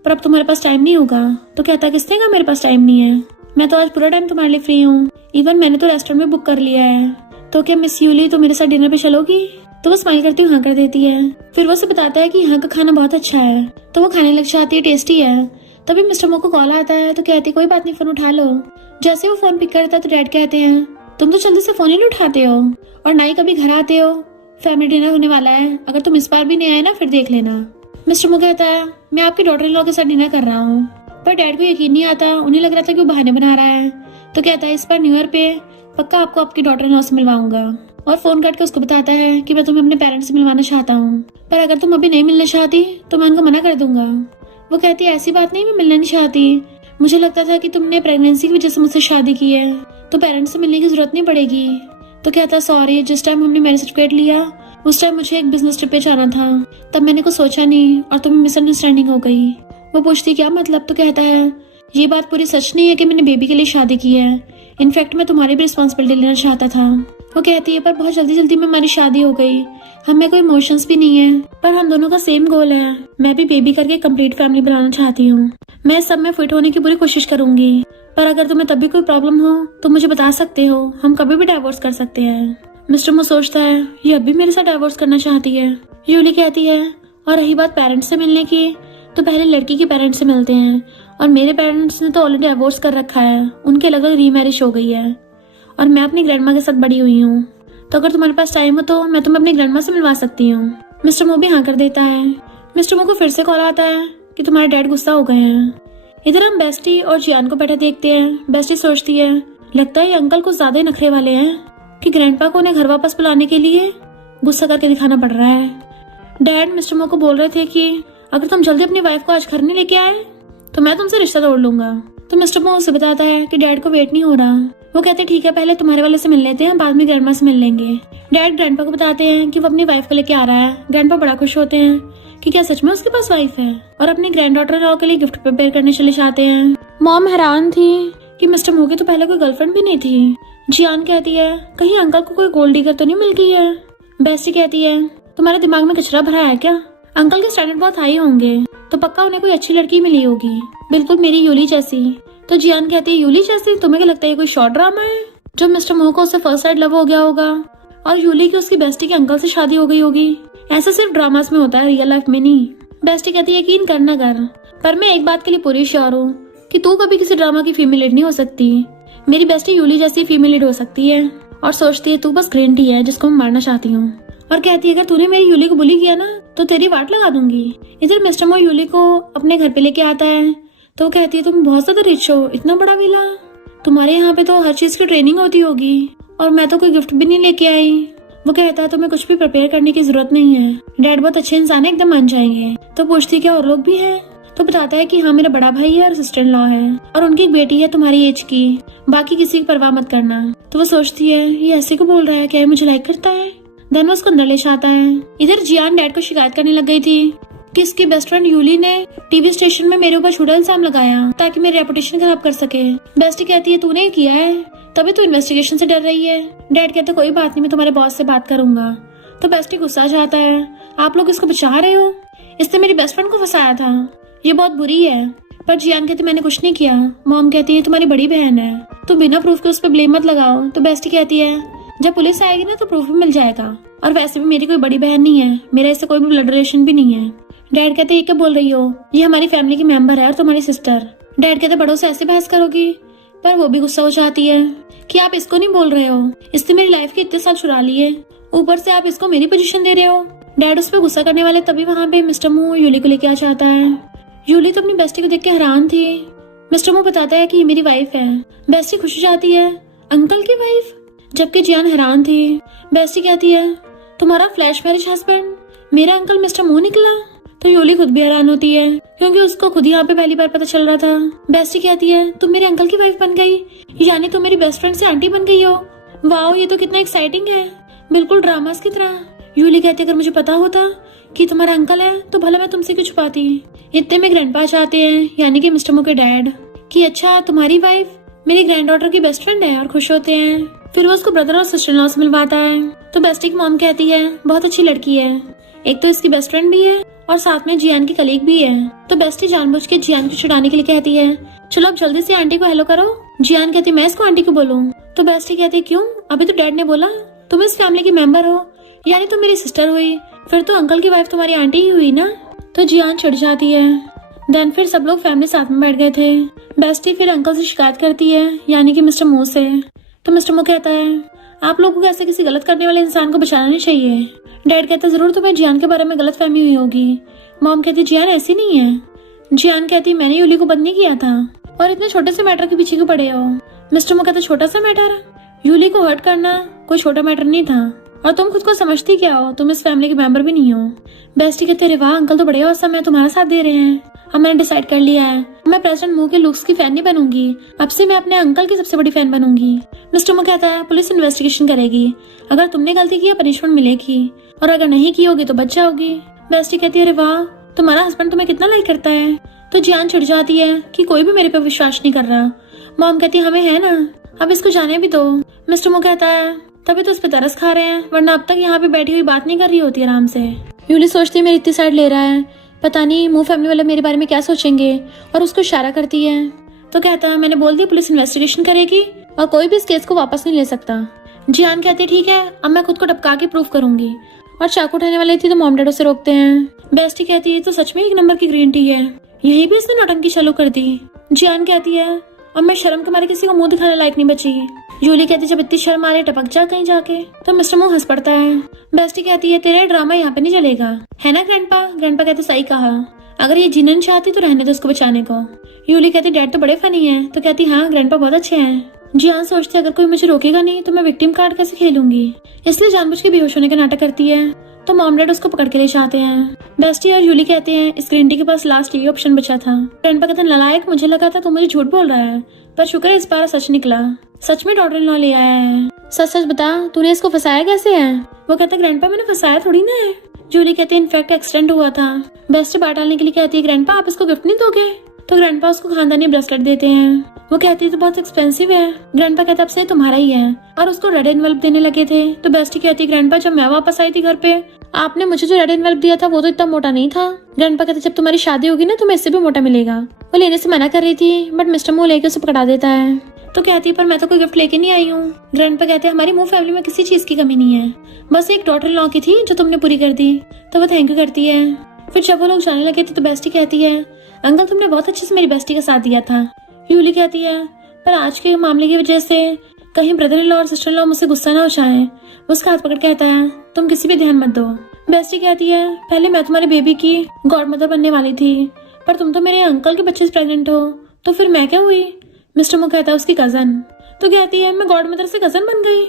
पर अब तुम्हारे पास टाइम नहीं होगा। तो कहता है किसने कहा मेरे पास टाइम नहीं है, मैं तो आज पूरा टाइम तुम्हारे लिए फ्री हूँ, इवन मैंने तो रेस्टोरेंट में बुक कर लिया है। तो क्या मिस यूली तो मेरे साथ डिनर पे चलोगी? तो वो स्माइल करती हुई हाँ कर देती है। फिर वो उसे बताता है कि यहाँ का खाना बहुत अच्छा है तो वो खाने लग जाती है, टेस्टी है। तभी मिस्टर मो को कॉल आता है तो कहती कोई बात नहीं फोन उठा लो। जैसे वो फोन पिक करता है तो डैड कहते हैं तुम तो जल्दी से फोन ही नहीं उठाते हो और ना ही कभी घर आते हो, फैमिली डिनर होने वाला है, अगर तुम इस बार भी नहीं आए ना फिर देख लेना। मिस्टर मो कहता है मैं आपकी डॉटर इन लॉ के साथ डिनर कर रहा हूँ। पर डैड को यकीन नहीं आता, उन्हें लग रहा था कि वो बहाने बना रहा है। तो कहता है इस बार न्यू ईयर पे पक्का आपको आपकी डॉटर इन लॉ से मिलवाऊंगा और फोन काट के उसको बताता है कि मैं तुम्हें अपने पेरेंट्स से मिलवाना चाहता हूँ पर अगर तुम अभी नहीं मिलना चाहती तो मैं उनको मना कर दूंगा। वो कहती है ऐसी बात नहीं, मैं मिलना नहीं चाहती, मुझे लगता था कि तुमने प्रेगनेंसी की वजह से मुझसे शादी की है तो पेरेंट्स से मिलने की जरूरत नहीं पड़ेगी। तो कहता सॉरी, जिस टाइम हमने मैरिज सर्टिफिकेट लिया उस टाइम मुझे एक बिजनेस ट्रिप पे जाना था, तब मैंने कुछ सोचा नहीं और तुम्हें मिसअंडरस्टैंडिंग हो गई। वो पूछती क्या मतलब? तो कहता है ये बात पूरी सच नहीं है कि मैंने बेबी के लिए शादी की है, इनफैक्ट मैं तुम्हारी भी रिस्पॉन्सिबिलिटी लेना चाहता था। वो कहती है पर बहुत जल्दी जल्दी में हमारी शादी हो गई, हमें कोई इमोशंस भी नहीं है पर हम दोनों का सेम गोल है, मैं भी बेबी करके कंप्लीट फैमिली बनाना चाहती हूँ। मैं सब में फिट होने की पूरी कोशिश करूंगी पर अगर तुम्हें तब भी कोई प्रॉब्लम हो तो मुझे बता सकते हो, हम कभी भी डाइवोर्स कर सकते हैं। मिस्टर मो सोचता है ये अभी मेरे साथ डाइवोर्स करना चाहती है। यूली कहती है और रही बात पेरेंट्स से मिलने की तो पहले लड़की के पेरेंट्स से मिलते हैं और मेरे पेरेंट्स ने तो ऑलरेडी डाइवोर्स कर रखा है, उनके अलग अलग रीमैरिज हो गई है और मैं अपनी ग्रैंडमा के साथ बड़ी हुई हूँ, तो अगर तुम्हारे पास टाइम हो तो मैं तुम्हें अपनी ग्रैंडमा से मिलवा सकती हूँ। मिस्टर मो भी हाँ कर देता है। मिस्टर मो को फिर से कॉल आता है कि तुम्हारे डैड गुस्सा हो गए हैं। इधर हम बेस्टी और जियान को बैठे देखते हैं। बेस्टी सोचती है लगता है ये अंकल कुछ ज्यादा ही नखरे वाले हैं कि ग्रैंडपा को उन्हें घर वापस बुलाने के लिए गुस्सा करके दिखाना पड़ रहा है। डैड मिस्टर मो को बोल रहे थे कि अगर तुम जल्दी अपनी वाइफ को आज घर नहीं लेके आए तो मैं तुमसे रिश्ता तोड़ लूंगा। तो मिस्टर मो उसे बताता है कि डैड को वेट नहीं हो रहा, वो कहते ठीक है, पहले तुम्हारे वाले से मिल लेते हैं, बाद में ग्रैंडमा से मिल लेंगे। डैड ग्रैंडपा को बताते हैं कि वो अपनी वाइफ को लेके आ रहा है। ग्रैंडपा बड़ा खुश होते हैं कि क्या सच में उसके पास वाइफ है, और अपनी ग्रैंड डॉटर लॉ के लिए गिफ्ट प्रिपेयर करने चले जाते हैं। मॉम हैरान थी कि मिस्टर मू की तो पहले कोई गर्लफ्रेंड भी नहीं थी। जियान कहती है कहीं अंकल को कोई गोल्ड डिगर तो नहीं मिल गई है। बेस्टी कहती है तुम्हारे दिमाग में कचरा भरा है क्या? अंकल के स्टैंडर्ड बहुत हाई होंगे, तो पक्का उन्हें कोई अच्छी लड़की मिली होगी, बिल्कुल मेरी यूली जैसी। तो जियान कहती है यूली जैसी? तुम्हें क्या लगता है कोई शॉर्ट ड्रामा है जो मिस्टर मो को उससे फर्स्ट साइड लव हो गया होगा और यूली की उसकी बेस्टी के अंकल से शादी हो गई होगी? ऐसा सिर्फ ड्रामास में होता है, रियल लाइफ में नहीं। बेस्टी कहती है यकीन करना कर, पर मैं एक बात के लिए पूरी श्योर हूँ कि तू कभी किसी ड्रामा की फीमेल लीड नहीं हो सकती। मेरी बेस्टी यूली जैसी फीमेल लीड हो सकती है और सोचती है तू बस ग्रीन टी है जिसको मैं मारना चाहती हूँ। और कहती है अगर तूने मेरी यूली को बुली किया ना तो तेरी वाट लगा दूंगी। इधर मिस्टर मो यूली को अपने घर पे लेके आता है तो वो कहती है तुम बहुत ज्यादा रिच हो, इतना बड़ा विला, तुम्हारे यहाँ पे तो हर चीज की ट्रेनिंग होती होगी, और मैं तो कोई गिफ्ट भी नहीं लेके आई। वो कहता है तुम्हें कुछ भी प्रिपेयर करने की जरूरत नहीं है, डैड बहुत अच्छे इंसान है, एकदम मान जाएंगे। तो पूछती क्या और लोग भी है? तो बताता है कि हाँ मेरा बड़ा भाई है और सिस्टर इन लॉ है और उनकी एक बेटी है तुम्हारी एज की, बाकी किसी की परवाह मत करना। तो वो सोचती है ये ऐसे को बोल रहा है, क्या मुझे लाइक करता है? देन वो उसको अंदर ले जाता है। इधर जियान डैड को शिकायत करने लग गई थी कि इसकी बेस्ट फ्रेंड यूली ने टीवी स्टेशन में मेरे ऊपर झूठा इल्जाम लगाया ताकि मेरी रेपुटेशन खराब कर सके। बेस्टी कहती है तूने किया है, तभी तू इन्वेस्टिगेशन से डर रही है। डैड कहते कोई बात नहीं, मैं तुम्हारे बॉस से बात करूंगा। तो बेस्टी गुस्सा जाता है, आप लोग इसको बचा रहे हो, इसने मेरी बेस्ट फ्रेंड को फंसाया था, ये बहुत बुरी है। पर जियान कहती मैंने कुछ नहीं किया। मॉम कहती है तुम्हारी बड़ी बहन है, तो बिना प्रूफ के उस पर ब्लेम मत लगाओ। तो बेस्टी कहती है जब पुलिस आएगी ना तो प्रूफ भी मिल जाएगा, और वैसे भी मेरी कोई बड़ी बहन नहीं है, मेरा इससे कोई भी ब्लड रिलेशन भी नहीं है। डैड कहते ये क्या बोल रही हो, ये हमारी फैमिली की मेंबर है और तुम्हारी सिस्टर। डैड कहते बड़ों से ऐसे बहस करोगी? पर वो भी गुस्सा हो जाती है कि आप इसको नहीं बोल रहे हो, इसने मेरी लाइफ के इतने साल चुरा लिए, ऊपर से आप इसको मेरी पोजीशन दे रहे हो। डैड उस पर गुस्सा करने वाले तभी वहाँ पे मिस्टर मू यूली को लेके आ जाता है। यूली तो अपनी बेस्टी को देख के हैरान थी। मिस्टर मू बताता है कि ये मेरी वाइफ है। बेस्टी खुश हो जाती है, अंकल की वाइफ? जबकि जियान हैरान थी। बेस्टी कहती है तुम्हारा फ्लैश मैरिज हस्बैंड मेरा अंकल मिस्टर मू निकला? तो यूली खुद भी हैरान होती है क्योंकि उसको खुद यहाँ पे पहली बार पता चल रहा था। बेस्टी कहती है तुम मेरे अंकल की वाइफ बन गई, यानी तुम मेरी बेस्ट फ्रेंड से आंटी बन गई हो। वाओ ये तो कितना एक्साइटिंग है, बिल्कुल ड्रामास की तरह। यूली कहती है अगर मुझे पता होता कि तुम्हारा अंकल है तो भला मैं तुमसे क्यों छुपाती। इतने में ग्रैंडपा चाहते हैं, यानी कि मिस्टर मू के डैड, कि अच्छा तुम्हारी वाइफ मेरी ग्रैंड डॉटर की बेस्ट फ्रेंड है, और खुश होते हैं। फिर वो उसको ब्रदर और सिस्टर इन लॉ से मिलवाता है। तो बेस्टी की मॉम कहती है बहुत अच्छी लड़की है, एक तो इसकी बेस्ट फ्रेंड भी है और साथ में जियान की कलीग भी है। तो बेस्टी जानबूझ के जियान को छुड़ाने के लिए कहती है चलो अब जल्दी से आंटी को हेलो करो। जियान कहती मैं इसको आंटी को बोलूं? तो बेस्टी कहती क्यों, अभी तो डैड ने बोला तुम इस फैमिली की मेंबर हो, यानी तुम मेरी सिस्टर हुई, फिर तो अंकल की वाइफ तुम्हारी आंटी ही हुई ना। तो जियान चिढ़ जाती है। देन फिर सब लोग फैमिली साथ में बैठ गए थे। बेस्टी फिर अंकल से शिकायत करती है, यानी कि मिस्टर मू से। तो मिस्टर मू कहता है आप लोगों को ऐसे किसी गलत करने वाले इंसान को बचाना नहीं चाहिए। डैड कहता है जरूर तुम्हें जियान के बारे में गलत फहमी हुई होगी। मॉम कहती जियान ऐसी नहीं है। जियान कहती मैंने यूली को बंद नहीं किया था, और इतने छोटे से मैटर के पीछे क्यों पड़े हो। मिस्टर मू कहता छोटा सा मैटर, यूली को हर्ट करना कोई छोटा मैटर नहीं था, और तुम खुद को समझती क्या हो, तुम इस फैमिली के मेंबर भी नहीं हो। बेस्टी कहते अरे वाह अंकल तो बड़े औसम है, तुम्हारा साथ दे रहे हैं। अब मैंने डिसाइड कर लिया है, मैं प्रेसिडेंट मू के लुक्स की फैन नहीं बनूंगी, अब से मैं अपने अंकल की सबसे बड़ी फैन बनूंगी। मिस्टर मू कहता है पुलिस इन्वेस्टिगेशन करेगी, अगर तुमने गलती की पनिशमेंट मिलेगी, और अगर नहीं की होगी तो बच जाओगी। बेस्टी कहती है अरे वाह तुम्हारा हस्बैंड तुम्हें कितना लाइक करता है। तो जियान चिढ़ जाती है कि कोई भी मेरे पे विश्वास नहीं कर रहा। मॉम कहती है हमें है ना, अब इसको जाने भी दो। मिस्टर मू कहता है तभी तो उस पर तरस खा रहे हैं, वरना अब तक यहाँ पे बैठी हुई बात नहीं कर रही होती आराम से। यूली सोचती है मेरी इतनी साइड ले रहा है, पता नहीं मू फैमिली वाले मेरे बारे में क्या सोचेंगे, और उसको इशारा करती है। तो कहता है मैंने बोल दिया पुलिस इन्वेस्टिगेशन करेगी और कोई भी इस केस को वापस नहीं ले सकता। जियान कहती है ठीक है अब मैं खुद को टपका के प्रूफ करूंगी, और चाकू उठाने वाली थी तो मॉम डैड उसे रोकते हैं। बेस्टी कहती है तो सच में एक नंबर की ग्रीन टी है, यही भी इसने नौटंकी चालू कर दी। जियान कहती है अब मैं शर्म के मारे किसी को मुंह दिखाने लायक नहीं बची। यूली कहती जब इतनी शर्म आ रही टपक जा कहीं जाके। तो मिस्टर मू हंस पड़ता है। बेस्टी कहती है तेरा ड्रामा यहाँ पे नहीं चलेगा, है ना ग्रैंडपा? ग्रैंडपा कहते सही कहा, अगर ये जीना नहीं चाहती तो रहने दो उसको बचाने को। यूली कहती डैड तो बड़े फनी है। तो कहती हाँ ग्रैंडपा बहुत अच्छे हैं। जियान सोचती अगर कोई मुझे रोकेगा नहीं तो मैं विक्टिम कार्ड कैसे खेलूंगी, इसलिए जानबूझ के बेहोश होने का नाटक करती है। तो मॉम डैड उसको पकड़ के ले जाते हैं। बेस्टी और यूली कहते हैं इस ग्रीन टी के पास लास्ट ये ऑप्शन बचा था। ग्रैंडपा कहते हैं नालायक, मुझे लगा था तू मुझे झूठ बोल रहा है, पर शुक्र है इस बार सच निकला। सच में डॉटर इन लॉ ले आया है। सच सच बता, तूने इसको फंसाया कैसे है? वो कहता है ग्रैंडपा मैंने फंसाया थोड़ी ना है। जूली कहती है इनफैक्ट एक्सीडेंट हुआ था। बेस्ट बात डालने के लिए कहती है ग्रैंडपा आप इसको गिफ्ट नहीं दोगे? तो ग्रैंडपा उसको खानदानी ब्रेसलेट देते हैं। वो कहती है तो बहुत एक्सपेंसिव है। ग्रैंडपा कहता है अब से तुम्हारा ही है और उसको रेड एनवेलप देने लगे थे। तो बेस्टी कहती है ग्रैंडपा जब मैं वापस आई थी घर पे आपने मुझे जो रेड एनवेलप दिया था वो तो इतना मोटा नहीं था। ग्रैंडपा कहते जब तुम्हारी शादी होगी ना तुम्हें इससे भी मोटा मिलेगा। वो लेने से मना कर रही थी बट मिस्टर मो लेके उसे पकड़ा देता है। तो कहती है पर मैं तो कोई गिफ्ट लेके नहीं आई हूँ। ग्रैंडपा कहते हैं हमारी मो फैमिली में किसी चीज की कमी नहीं है, बस एक डॉटर इन लॉ की थी जो तुमने पूरी कर दी। तो वो थैंक यू करती है। फिर जब वो लोग जाने लगे थे तो बेस्टी कहती है अंकल तुमने बहुत अच्छे से मेरी बेस्टी का साथ दिया था। यूली कहती है पर आज के मामले की वजह से कहीं ब्रदर इन लॉ और सिस्टर इन लॉ मुझसे गुस्सा ना हो जाए। उसका हाथ पकड़ कहता है तुम किसी भी ध्यान मत दो। बेस्टी कहती है पहले मैं तुम्हारे बेबी की गॉड मदर बनने वाली थी पर तुम तो मेरे अंकल के बच्चे से प्रेग्नेंट हो तो फिर मैं क्या हुई? मिस्टर मो कहता है उसकी कजन। तो कहती है मैं गॉड मदर से कजन बन गई,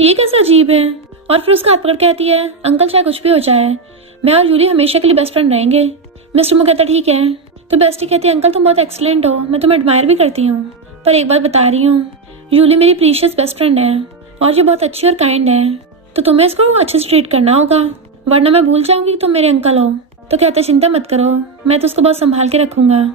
ये कैसा अजीब है। और फिर उसका हाथ पकड़ कहती है अंकल चाहे कुछ भी हो जाए मैं और यूली हमेशा के लिए बेस्ट फ्रेंड रहेंगे। मिस्टर मो कहता ठीक है। तो बेस्टी कहती है अंकल तुम बहुत एक्सीलेंट हो, मैं तुम्हें एडमायर भी करती हूँ पर एक बात बता रही हूँ यूली मेरी प्रीशियस बेस्ट फ्रेंड है और ये बहुत अच्छी और काइंड है तो तुम्हें इसको अच्छे से ट्रीट करना होगा वरना मैं भूल जाऊंगी कि तुम मेरे अंकल हो। तो कहता है चिंता मत करो मैं तो उसको बहुत संभाल के रखूंगा।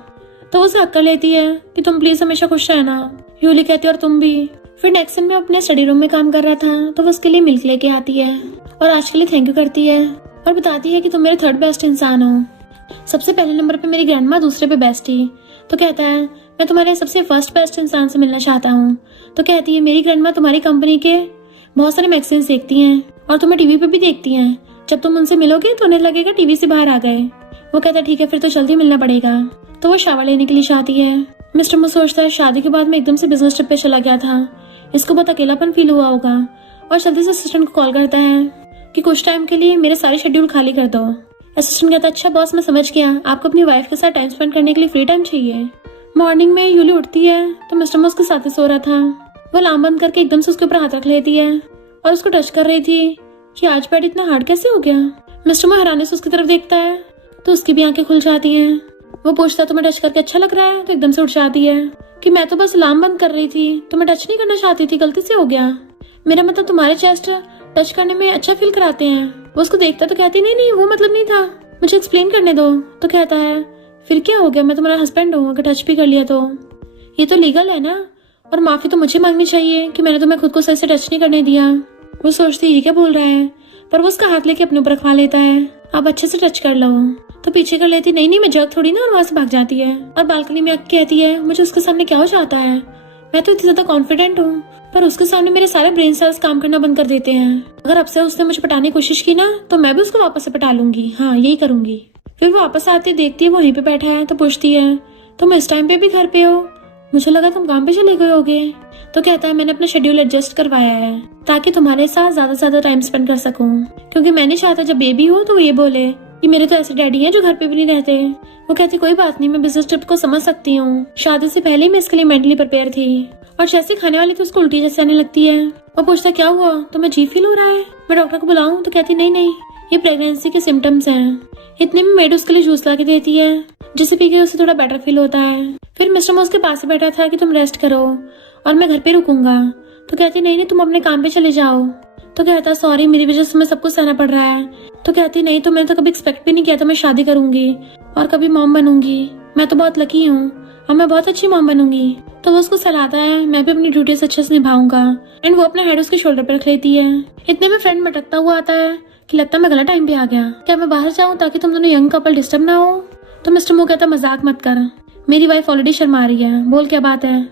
तो वो उसे हक्का लेती है कि तुम प्लीज हमेशा खुश रहना। यूली कहती है और तुम भी। फिर नेक्स्ट दिन में अपने स्टडी रूम में काम कर रहा था तो वो उसके लिए मिल्क लेके आती है और आज के लिए थैंक यू करती है और बताती है कि तुम मेरे थर्ड बेस्ट इंसान हो। सबसे पहले नंबर पे मेरी ग्रैंडमा, दूसरे पे बेस्टी। तो कहता है मैं तुम्हारे सबसे फर्स्ट बेस्ट इंसान से मिलना चाहता हूँ। तो कहती है मेरी ग्रैंडमा तुम्हारी कंपनी के बहुत सारे मैगजीन्स देखती हैं और तुम्हें टीवी पे भी देखती हैं। जब तुम उनसे मिलोगे तो उन्हें लगेगा टीवी से बाहर आ गए। वो कहता है ठीक है फिर तो जल्दी मिलना पड़ेगा। तो वो शावर लेने के लिए चाहती है। मिस्टर मो सोचता है शादी के बाद में एकदम से बिजनेस ट्रिप पे चला गया था, इसको बहुत अकेलापन फील हुआ होगा और जल्दी से असिस्टेंट को कॉल करता है कि कुछ टाइम के लिए मेरे सारे शेड्यूल खाली कर दो। असिस्टेंट कहता है अच्छा बॉस मैं समझ गया, आपको अपनी वाइफ के साथ टाइम स्पेंड करने के लिए फ्री टाइम चाहिए। मॉर्निंग में यूली उठती है तो मिस्टर मो उसके साथ ही सो रहा था। वो अलार्म बंद करके एकदम से उसके ऊपर हाथ रख लेती है और उसको टच कर रही थी कि आज बेड इतना हार्ड कैसे हो गया। मिस्टर मो हैरानी से उसकी तरफ देखता है तो उसकी भी आंखें खुल जाती हैं। वो पूछता तुम्हें टच करके अच्छा लग रहा है? तो एकदम से उठ जाती है कि मैं तो बस अलार्म बंद कर रही थी, तुम्हें टच नहीं करना चाहती थी, गलती से हो गया। मेरा मतलब तुम्हारे चेस्ट टच करने में अच्छा फील कराते हैं। वो उसको देखता तो कहती नहीं नहीं वो मतलब नहीं था, मुझे एक्सप्लेन करने दो। तो कहता है फिर क्या हो गया, मैं तुम्हारा हस्बैंड हूँ, अगर टच भी कर लिया तो ये तो लीगल है ना, और माफी तो मुझे मांगनी चाहिए कि मैंने तुम्हें खुद को सही से टच नहीं करने दिया। वो सोचती है ये क्या बोल रहा है पर वो उसका हाथ लेके अपने ऊपर रखवा लेता है, आप अच्छे से टच कर लो। तो पीछे कर लेती नहीं नहीं मैं जग थोड़ी ना, और वहां से भाग जाती है और बालकनी में आके कहती है मुझे उसके सामने क्या हो जाता है, मैं तो इतनी ज्यादा कॉन्फिडेंट हूँ पर उसके सामने मेरे सारे ब्रेन सेल्स काम करना बंद कर देते हैं। अगर अब से उसने मुझे पटाने की कोशिश की ना तो मैं भी उसको वापस से पटा लूंगी, हाँ यही करूंगी। फिर वो वापस आती देखती है वो वहीं पे बैठा है तो पूछती है तुम इस टाइम पे भी घर पे हो, मुझे लगा तुम काम पे चले गए होगे। तो कहता है मैंने अपना शेड्यूल एडजस्ट करवाया है ताकि तुम्हारे साथ ज्यादा से ज्यादा टाइम स्पेंड कर सकूं, क्योंकि मैं नहीं चाहता जब बेबी हो तो ये बोले कि मेरे तो ऐसे डैडी हैं जो घर पे भी नहीं रहते। वो कहती कोई बात नहीं, मैं बिजनेस ट्रिप को समझ सकती हूँ, शादी से पहले ही मैं इसके लिए मेंटली प्रिपेयर थी। और जैसे खाने वाली थी उसको उल्टी जैसे आने लगती है। वो पूछता क्या हुआ, तो मैं जी फील हो रहा है, मैं डॉक्टर को बुलाऊं? तो कहती नहीं नहीं ये प्रेगनेंसी के सिम्टम्स हैं। इतने में मेड उसके लिए जूस ला के देती है जिसे पी के उसे थोड़ा बेटर फील होता है। फिर मिस्टर मो उसके पास बैठा था कि तुम रेस्ट करो और मैं घर पे रुकूंगा। तो कहती नहीं नहीं तुम अपने काम पे चले जाओ। तो कहता सॉरी मेरी वजह से मैं सब कुछ सहना पड़ रहा है। तो कहती नहीं तो मैंने तो कभी एक्सपेक्ट भी नहीं किया था मैं शादी करूंगी और कभी मॉम बनूंगी, मैं तो बहुत लकी हूँ और मैं बहुत अच्छी मॉम बनूंगी। तो वो उसको सलाहता है मैं भी अपनी ड्यूटीज अच्छे से निभाऊंगा एंड वो अपना हेड उसके शोल्डर पर रख लेती है। इतने में फ्रेंड भटकता हुआ आता है कि लगता है मैं गलत टाइम पे आ गया, क्या मैं बाहर जाऊं ताकि तुम दोनों यंग कपल डिस्टर्ब ना हो। तो मिस्टर मो कहता मजाक मत कर, मेरी वाइफ ऑलरेडी शर्मा रही है, बोल क्या बात है।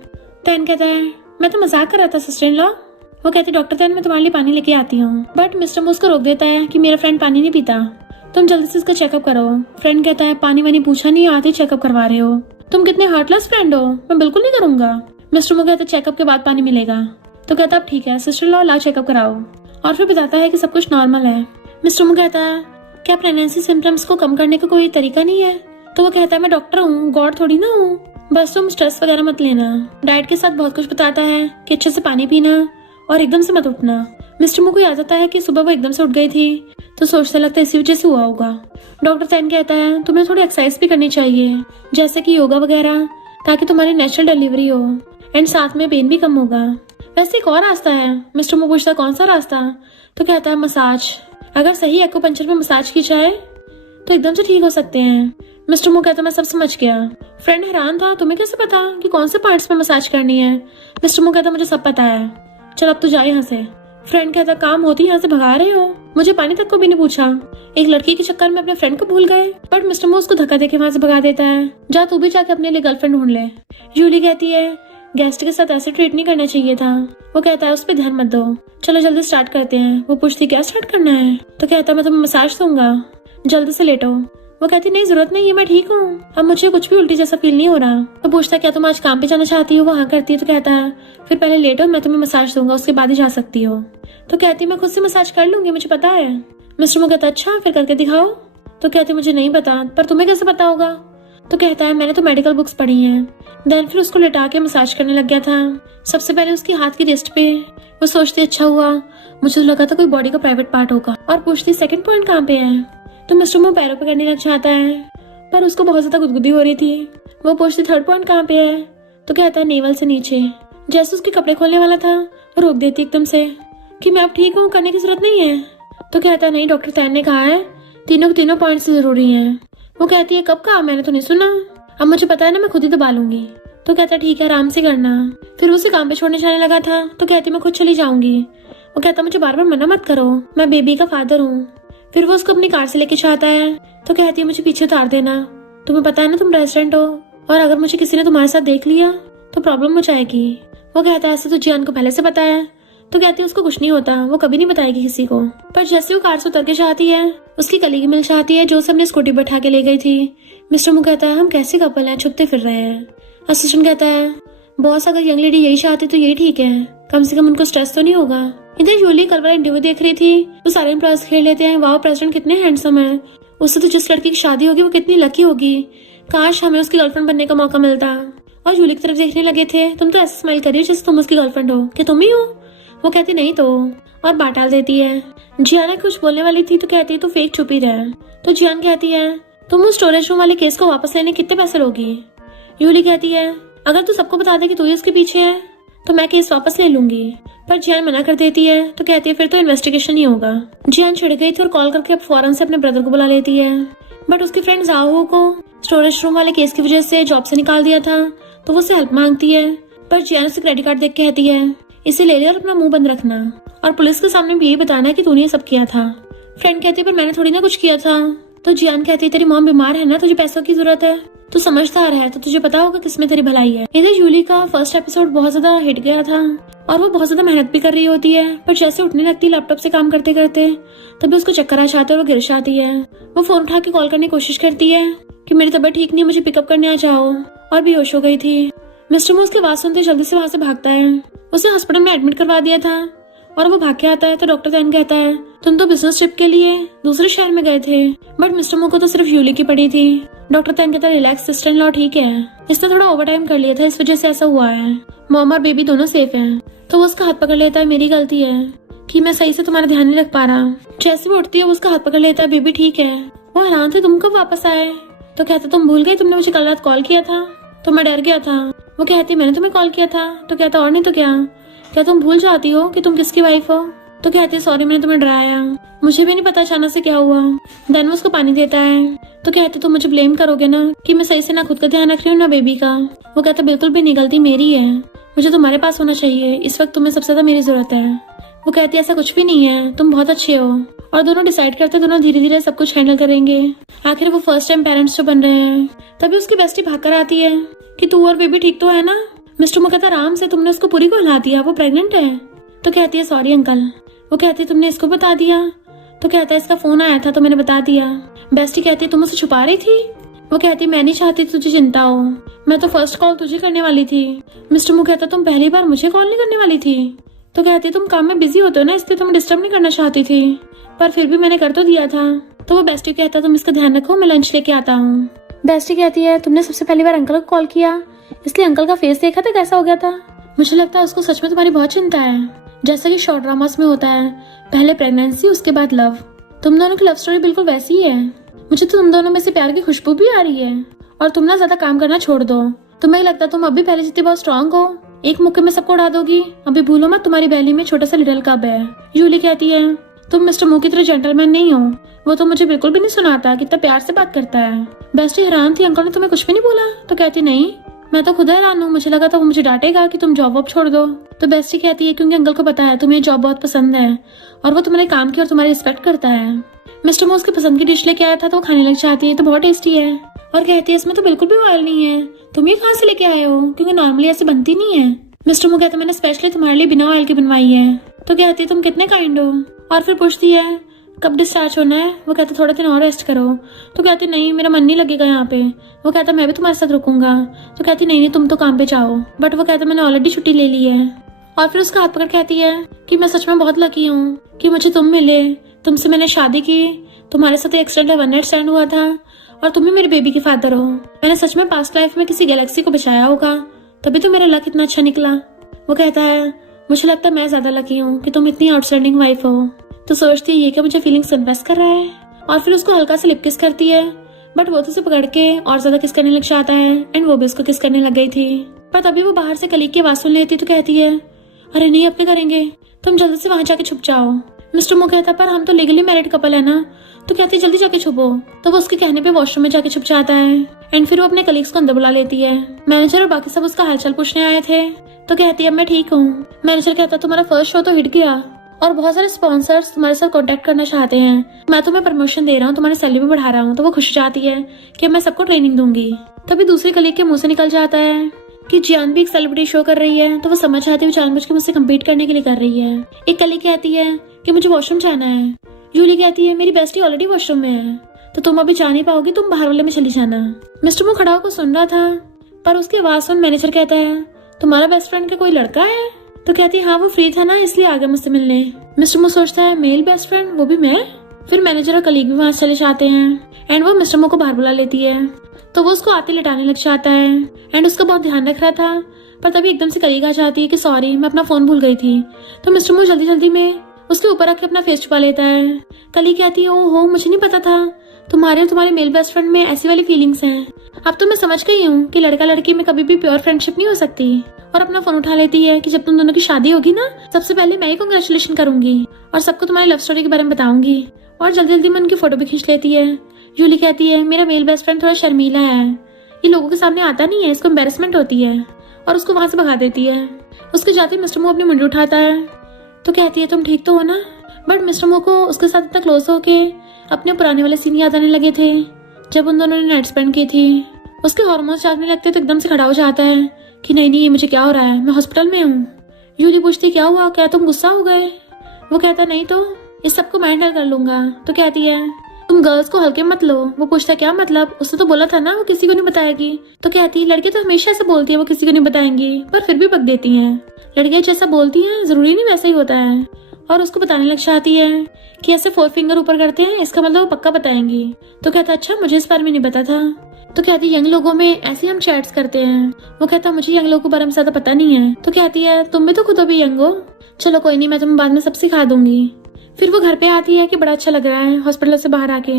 तैन कहता है मैं तो मजाक कर रहा था सिस्टर इन लॉ। वो कहती डॉक्टर तैन मैं तुम्हारे लिए पानी लेके आती हूँ, बट मिस्टर मो उसको रोक देता है कि मेरा फ्रेंड पानी नहीं पीता, तुम जल्दी से इसका चेकअप करो। फ्रेंड कहता है पानी वानी पूछा नहीं, आते चेकअप करवा रहे हो, तुम कितने हार्टलेस फ्रेंड हो, मैं बिल्कुल नहीं करूंगा। मिस्टर मो कहता है चेकअप के बाद पानी मिलेगा। तो कहता अब ठीक है सिस्टर लॉ ला चेकअप कराओ, और फिर बताता है कि सब कुछ नॉर्मल है। मिस्टर मो कहता है क्या प्रेगनेंसी सिम्टम्स को कम करने का कोई तरीका नहीं है? तो वो कहता है मैं डॉक्टर हूँ, गॉड थोड़ी ना हूँ, बस तुम स्ट्रेस वगैरह मत लेना। डाइट के साथ बहुत कुछ बताता है कि अच्छे से पानी पीना और एकदम से मत उठना। मिस्टर मो को याद आता है कि सुबह वो एकदम से उठ गई थी तो सोचता लगता है इसी वजह से हुआ होगा। डॉक्टर तैन कहता है तुम्हें थोड़ी एक्सरसाइज भी करनी चाहिए जैसे कि योगा वगैरह, ताकि तुम्हारी नेचुरल डिलीवरी हो एंड साथ में पेन भी कम होगा। वैसे एक और रास्ता है। मिस्टर मू पूछता कौन सा रास्ता? तो कहता है मसाज। अगर सही एक्यूपंक्चर में मसाज की जाए तो एकदम से ठीक हो सकते हैं। मिस्टर मू कहता मैं सब समझ गया। फ्रेंड हैरान था, तुम्हें कैसे पता कि कौन से पार्ट्स पे मसाज करनी है? मिस्टर मू कहता मुझे सब पता है, चल अब तू जा यहाँ से। फ्रेंड कहता काम होती यहाँ से भगा रहे हो, मुझे पानी तक को भी नहीं पूछा। एक लड़की के चक्कर में अपने फ्रेंड को भूल गए। बट मिस्टर मू उसको धक्का देके वहां से भगा देता है। जा तू भी जाके अपने लिए गर्लफ्रेंड ढूंढ ले। यूली कहती है गेस्ट के साथ ऐसे ट्रीट नहीं करना चाहिए था। वो कहता है उस पर ध्यान मत दो, चलो जल्दी स्टार्ट करते हैं। वो पूछती क्या स्टार्ट करना है? तो कहता मैं तुम्हें मसाज दूंगा, जल्दी से लेटो। वो कहती नहीं जरूरत नहीं है, मैं ठीक हूँ, अब मुझे कुछ भी उल्टी जैसा फील नहीं हो रहा। तो पूछता क्या तुम आज काम पे जाना चाहती हो? वो हाँ करती है। तो कहता है फिर पहले लेटो, मैं तुम्हें मसाज दूंगा, उसके बाद ही जा सकती हो। तो कहती मैं खुद से मसाज कर लूंगी, मुझे पता है। मिस्टर मू कहता अच्छा फिर करके दिखाओ। तो कहती मुझे नहीं पता, पर तुम्हें कैसे पता होगा? तो कहता है मैंने तो मेडिकल बुक्स पढ़ी हैं। देन फिर उसको लेटा के मसाज करने लग गया था। सबसे पहले उसकी हाथ की रिस्ट पे। वो सोचती अच्छा हुआ, मुझे तो लगा था कोई बॉडी का प्राइवेट पार्ट होगा। और पूछती सेकंड पॉइंट कहाँ पे है? तो मिस्टर मू पैरों पे करने लग जाता है, पर उसको बहुत ज्यादा गुदगुदी हो रही थी। वो पूछती थर्ड पॉइंट कहाँ पे है? तो कहता है नेवल से नीचे। जैसे उसके कपड़े खोलने वाला था वो रोक देती एकदम से कि मैं अब ठीक हूँ, करने की जरूरत नहीं है। तो कहता नहीं, डॉक्टर तैन ने कहा है तीनों के तीनों पॉइंट जरूरी हैं। वो कहती है कब कहा? मैंने तो नहीं सुना। अब मुझे पता है ना, मैं खुद ही दबा लूंगी। तो कहता ठीक है आराम से करना। फिर उसे काम पे छोड़ने जाने लगा था। तो कहती मैं खुद चली जाऊंगी। वो कहता मुझे बार बार मना मत करो, मैं बेबी का फादर हूँ। फिर वो उसको अपनी कार से लेके जाता है। तो कहती है मुझे पीछे उतार देना, तुम्हें पता है ना तुम रेस्टोरेंट हो, और अगर मुझे किसी ने तुम्हारे साथ देख लिया तो प्रॉब्लम हो जाएगी। वो कहता है ऐसे तो जियान को पहले से पता है। तो कहती है उसको कुछ नहीं होता, वो कभी नहीं बताएगी किसी को। पर जैसे वो कार से उतर के जाती है उसकी कलीग मिल जाती है जो उसे अपनी स्कूटी बैठा के ले गई थी। मिस्टर मू कहता है हम कैसे कपल हैं, छुपते फिर रहे हैं। असिस्टेंट कहता है बॉस अगर यंग लेडी यही चाहती तो यही ठीक है, कम से कम उनको स्ट्रेस तो नहीं होगा। इधर यूली कल वाला इंटरव्यू देख रही थी तो सारे एम्प्लॉयज खेल लेते हैं वाह प्रेसिडेंट कितने हैंडसम है, उससे तो जिस लड़की की शादी होगी वो कितनी लकी होगी, काश हमें उसकी गर्लफ्रेंड बनने का मौका मिलता। और यूली की तरफ देखने लगे थे। तुम तो ऐसे स्माइल कर रही हो जैसे तुम उसकी गर्लफ्रेंड हो, कि तुम ही हो? वो कहती नहीं तो, और बात डाल देती है। जियान कुछ बोलने वाली थी तो कहती है तू फेक छुपी रहे। तो जियान कहती है तुम उस स्टोरेज रूम वाले केस को वापस लेने कितने पैसे लोगी? यूली कहती है अगर तू सबको बता दे कि तू ही उसके पीछे है तो मैं केस वापस ले लूंगी। पर जियान मना कर देती है। तो कहती है फिर तो इन्वेस्टिगेशन ही होगा। जियान छिड़ गई थी और कॉल करके अब फौरन से अपने ब्रदर को बुला लेती है। बट उसकी फ्रेंड जाओ को स्टोरेज रूम वाले केस की वजह से जॉब से निकाल दिया था तो वो उसे हेल्प मांगती है। पर जियान उसे क्रेडिट कार्ड देख कहती है इसे ले ले और अपना मुंह बंद रखना, और पुलिस के सामने भी यही बताना है कि तूने ये सब किया था। फ्रेंड कहती है पर मैंने थोड़ी ना कुछ किया था। तो जियान कहती है तेरी मॉम बीमार है ना, तुझे पैसों की जरूरत है, तू समझदार है तो तुझे पता होगा किसमें तेरी भलाई है। इधर यूली का फर्स्ट एपिसोड बहुत ज्यादा हिट गया था और वो बहुत ज्यादा मेहनत भी कर रही होती है, पर जैसे उठने लगती है लैपटॉप से काम करते करते तभी उसको चक्कर आ जाता है और वो गिर जाती है। वो फोन उठा के कॉल करने की कोशिश करती है कि मेरी तबीयत ठीक नहीं, मुझे पिकअप करने आ जाओ, और बेहोश हो गई थी। मिस्टर मू उसकी आवाज सुनते जल्दी से वहां से भागता है। उसे हॉस्पिटल में एडमिट करवा दिया था और वो भाग के आता है तो डॉक्टर तैन कहता है तुम तो बिजनेस ट्रिप के लिए दूसरे शहर में गए थे। बट मिस्टर मू को तो सिर्फ यूली की पड़ी थी। डॉक्टर तैन कहता है रिलैक्स सिस्टर इन लॉ, ठीक है, इसने थोड़ा ओवर टाइम कर लिया था इस वजह से ऐसा हुआ है, मॉम और बेबी दोनों सेफ हैं। तो वो उसका हाथ पकड़ लेता है मेरी गलती है कि मैं सही से तुम्हारा ध्यान नहीं रख पा रहा। जैसे वो उठती है वो उसका हाथ पकड़ लेता है बेबी ठीक है। वो हैरान थे तुम कब वापस आए? तो कहता तुम भूल गई तुमने मुझे कल रात कॉल किया था तो मैं डर गया था। वो कहती मैंने तुम्हें कॉल किया था। तो कहता और नहीं तो क्या तुम भूल जाती हो कि तुम किसकी वाइफ हो? तो कहती सॉरी मैंने तुम्हें डराया, मुझे भी नहीं पता अचानक से क्या हुआ। देन वो उसको पानी देता है। तो कहते तुम मुझे ब्लेम करोगे ना कि मैं सही से ना खुद का ध्यान रख रही हूँ ना बेबी का। वो कहता बिल्कुल भी नहीं, गलती मेरी है, मुझे तुम्हारे पास होना चाहिए, इस वक्त तुम्हें सबसे ज्यादा मेरी जरूरत है। वो कहती ऐसा कुछ भी नहीं है, तुम बहुत अच्छे हो। और दोनों डिसाइड करते दोनों धीरे धीरे सब कुछ हैंडल करेंगे। आखिर वो फर्स्ट टाइम पेरेंट्स जो बन रहे हैं। तभी उसकी बेस्टी भाग कर आती है कि तू और बेबी ठीक तो है ना? मिस्टर मू कहता आराम से, तुमने उसको पूरी को हिला दिया, वो प्रेग्नेंट है। तो कहती है सॉरी अंकल। वो कहती है तुमने इसको बता दिया? तो कहता है इसका फोन आया था तो मैंने बता दिया। बेस्टी कहती है तुम उसे छुपा रही थी? वो कहती है मैं नहीं चाहती तुझे चिंता हो, मैं तो फर्स्ट कॉल तुझे करने वाली थी। मिस्टर मू कहता तुम पहली बार मुझे कॉल नहीं करने वाली थी? तो कहती है तुम काम में बिजी होते हो ना इसलिए तुम डिस्टर्ब नहीं करना चाहती थी, पर फिर भी मैंने कर तो दिया था। तो वो बेस्टी कहता तुम इसका ध्यान रखो, मैं लंच लेके आता हूँ। बेस्टी कहती है तुमने सबसे पहली बार अंकल को कॉल किया इसलिए अंकल का फेस देखा था कैसा हो गया था? मुझे लगता है उसको सच में तुम्हारी बहुत चिंता है, जैसा कि शॉर्ट ड्रामास में होता है, पहले प्रेगनेंसी उसके बाद लव। तुम दोनों की लव स्टोरी बिल्कुल वैसी ही है। मुझे तो तुम दोनों में से प्यार की खुशबू भी आ रही है। और तुम ना ज्यादा काम करना छोड़ दो। तुम्हें लगता तुम अभी पहले जितनी बहुत स्ट्रांग हो एक मुक्के में सबको उड़ा दोगी? अभी भूलो मत तुम्हारी बैली में छोटा सा लिटिल कब है। जूली कहती है तुम मिस्टर मू की तरह जेंटलमैन नहीं हो। वो तो मुझे बिल्कुल भी नहीं सुनाता, कितना प्यार से बात करता है। बेस्टी हैरान थी, अंकल ने तुम्हें कुछ भी नहीं बोला? तो कहती नहीं, मैं तो खुद हैरान हूँ, मुझे लगा था वो मुझे डांटेगा कि तुम जॉब वॉब छोड़ दो। तो बेस्टी कहती है क्योंकि अंकल को पता है तुम्हें जॉब बहुत पसंद है और वो तुम्हारे काम की और तुम्हारी रिस्पेक्ट करता है। मिस्टर मू उसकी पसंद की डिश लेके आया था तो वो खाने लग जाती है, तो बहुत टेस्टी है और कहती है इसमें तो बिल्कुल भी ऑयल नहीं है, तुम ये कहाँ से लेके आए हो, क्योंकि नॉर्मली ऐसे बनती नहीं है। मिस्टर मू कहता है मैंने स्पेशली तुम्हारे लिए बिना ऑयल के बनवाई है। तो कहती है तुम कितने काइंड हो। और फिर पूछती है कब डिस्चार्ज होना है। वो कहता थोड़ा दिन और रेस्ट करो। तो कहती नहीं, मेरा मन नहीं लगेगा यहाँ पे। वो कहता मैं भी तुम्हारे साथ रुकूंगा। तो कहती नहीं तुम तो काम पे जाओ। बट वो कहता मैंने ऑलरेडी छुट्टी ले ली है। और फिर उसका हाथ पकड़ कहती है कि मैं सच में बहुत लकी हूँ कि मुझे तुम मिले, तुमसे मैंने शादी की, तुम्हारे साथ एक्सीडेंट वन नाइट स्टैंड हुआ था और तुम ही मेरे बेबी के फादर हो। मैंने सच में पास्ट लाइफ में किसी गैलेक्सी को बचाया होगा, तभी तो मेरा लक इतना अच्छा निकला। वो कहता है मुझे लगता है मैं ज्यादा लकी हूँ कि तुम इतनी आउटस्टैंडिंग वाइफ हो। तो सोचती है ये कि मुझे फीलिंग्स कन्फेस कर रहा है। और फिर उसको हल्का सा लिप किस करती है, बट वो तो उसे पकड़ के और ज्यादा किस करने लग जाता है एंड वो भी उसको किस करने लग गई थी। पर तभी वो बाहर से कलीग की आवाज सुन लेती तो कहती है अरे नहीं अपने करेंगे, तुम जल्दी से वहां जाके छुप जाओ। मिस्टर मो कहता पर हम तो लीगली मैरिड कपल है ना। तो कहती है जल्दी जाके छुपो। तो वो उसके कहने पे वॉशरूम में जाके छुप जाता है एंड फिर वो अपने कलीग्स को अंदर बुला लेती है। मैनेजर और बाकी सब उसका हालचाल पूछने आए थे। तो कहती है मैं ठीक हूँ। मैनेजर कहता तुम्हारा फर्स्ट शो तो हिट गया और बहुत सारे स्पॉन्सर्स तुम्हारे साथ कांटेक्ट करना चाहते हैं, मैं तुम्हें प्रमोशन दे रहा हूँ, तुम्हारी सैलरी भी बढ़ा रहा हूँ। तो वो खुश जाती है कि मैं सबको ट्रेनिंग दूंगी। तभी दूसरी कलीग के मुंह से निकल जाता है कि जियान भी एक सेलिब्रिटी शो कर रही है। तो वो समझ आती है जानबूझ के मुझसे कम्पीट करने के लिए कर रही है। एक कलीग कहती है कि मुझे वॉशरूम जाना है। जूली कहती है मेरी बेस्टी ऑलरेडी वॉशरूम में है तो तुम अभी जा नहीं पाओगी, तुम बाहर वाले में चली जाना। मिस्टर मो खड़ा होकर सुन रहा था पर उसकी आवाज सुन मैनेजर कहता है तुम्हारा बेस्ट फ्रेंड का कोई लड़का है। तो कहती है हाँ वो फ्री था ना इसलिए आ गया मुझसे मिलने। मिस्टर मो सोचता है मेल बेस्ट फ्रेंड, वो भी मैं। फिर मैनेजर और कलीग भी वहां चले जाते हैं एंड वो मिस्टर मो को बाहर बुला लेती है। तो वो उसको आते लिटाने लग जाता है एंड उसका बहुत ध्यान रख रहा था। पर तभी एकदम से कलीग आ जाती है कि सॉरी मैं अपना फोन भूल गई थी। तो मिस्टर मो जल्दी जल्दी में उसके ऊपर रख के अपना फेस छुपा लेता है। कलीग कहती है ओहो मुझे नहीं पता था तुम्हारे और तुम्हारे मेल बेस्ट फ्रेंड में ऐसी वाली फीलिंग्स हैं। अब तो मैं समझ गई हूँ कि लड़का लड़की में कभी भी प्योर फ्रेंडशिप नहीं हो सकती। और अपना फोन उठा लेती है कि जब तुम दोनों की शादी होगी ना सबसे पहले मैं ही कांग्रेचुलेशन करूंगी और सबको तुम्हारी लव स्टोरी के बारे में बताऊंगी। और जल्दी जल्दी में उनकी फोटो भी खींच लेती है। जूली कहती है मेरा मेल बेस्ट फ्रेंड थोड़ा शर्मीला है, ये लोगों के सामने आता नहीं है, इसको एम्बेरसमेंट होती है और उसको वहां से भगा देती है। उसके जाते मिस्टर मो अपनी मुंडी उठाता है तो कहती है तुम ठीक तो हो ना। बट मिस्टर मो को उसके साथ इतना क्लोज होके अपने पुराने वाले सीन याद आने लगे थे जब उन दोनों ने नाइट स्पेंड की थी। उसके हार्मोन्स जागने लगते तो एकदम से खड़ा हो जाता है कि नहीं नहीं ये मुझे क्या हो रहा है, मैं हॉस्पिटल में हूँ। जूली पूछती क्या हुआ, क्या तुम गुस्सा हो गए। वो कहता नहीं तो इस सबको मैं हैंडल कर लूंगा। तो कहती है तुम गर्ल्स को हल्के मत लो। वो पूछता क्या मतलब, उसने तो बोला था ना वो किसी को नहीं बताएगी। तो कहती लड़की तो हमेशा ऐसा बोलती है वो किसी को नहीं बताएंगी पर फिर भी बक देती है। लड़कियां जैसा बोलती हैं जरूरी नहीं वैसा ही होता है। और उसको बताने लग जाती है कि ऐसे 4 फिंगर ऊपर करते हैं इसका मतलब वो पक्का बताएंगी। तो कहता अच्छा मुझे इस बारे में नहीं पता था। तो कहती यंग लोगों में ऐसे हम चैट्स करते हैं। वो कहता मुझे यंग लोगों के बारे में ज्यादा पता नहीं है। तो कहती है तुम भी तो खुद अभी यंग हो, चलो कोई नहीं मैं तुम्हें बाद में सब सिखा दूंगी। फिर वो घर पे आती है कि बड़ा अच्छा लग रहा है हॉस्पिटल से बाहर आके।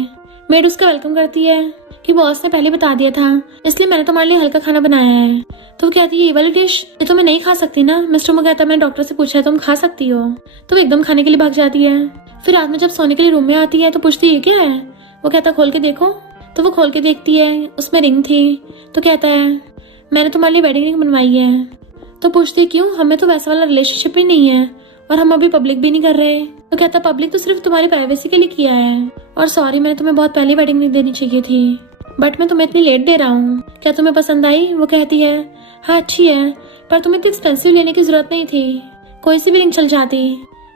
मेड उसका वेलकम करती है कि बॉस ने पहले बता दिया था इसलिए मैंने तुम्हारे लिए हल्का खाना बनाया है। तो वो कहती है ये वाली डिश ये तो मैं नहीं खा सकती ना। मिस्टर मो कहता मैंने डॉक्टर से पूछा है तुम खा सकती हो। तो वो एकदम खाने के लिए भाग जाती है। फिर रात में जब सोने के लिए रूम में आती है तो पूछती है क्या है। वो कहता खोल के देखो। तो वो खोल के देखती है उसमें रिंग थी। तो कहता है मैंने तुम्हारे लिए वेडिंग रिंग बनवाई है। तो पूछती क्यों, हमें तो वैसा वाला रिलेशनशिप ही नहीं है और हम अभी पब्लिक भी नहीं कर रहे। तो कहता पब्लिक तो सिर्फ तुम्हारी प्राइवेसी के लिए किया है और सॉरी मैंने तुम्हें बहुत पहले वेडिंग रिंग देनी चाहिए थी बट मैं तुम्हें इतनी लेट दे रहा हूँ, क्या तुम्हें पसंद आई। वो कहती है हाँ अच्छी है पर तुम्हें इतनी एक्सपेंसिव लेने की जरूरत नहीं थी, कोई सी भी रिंग चल जाती।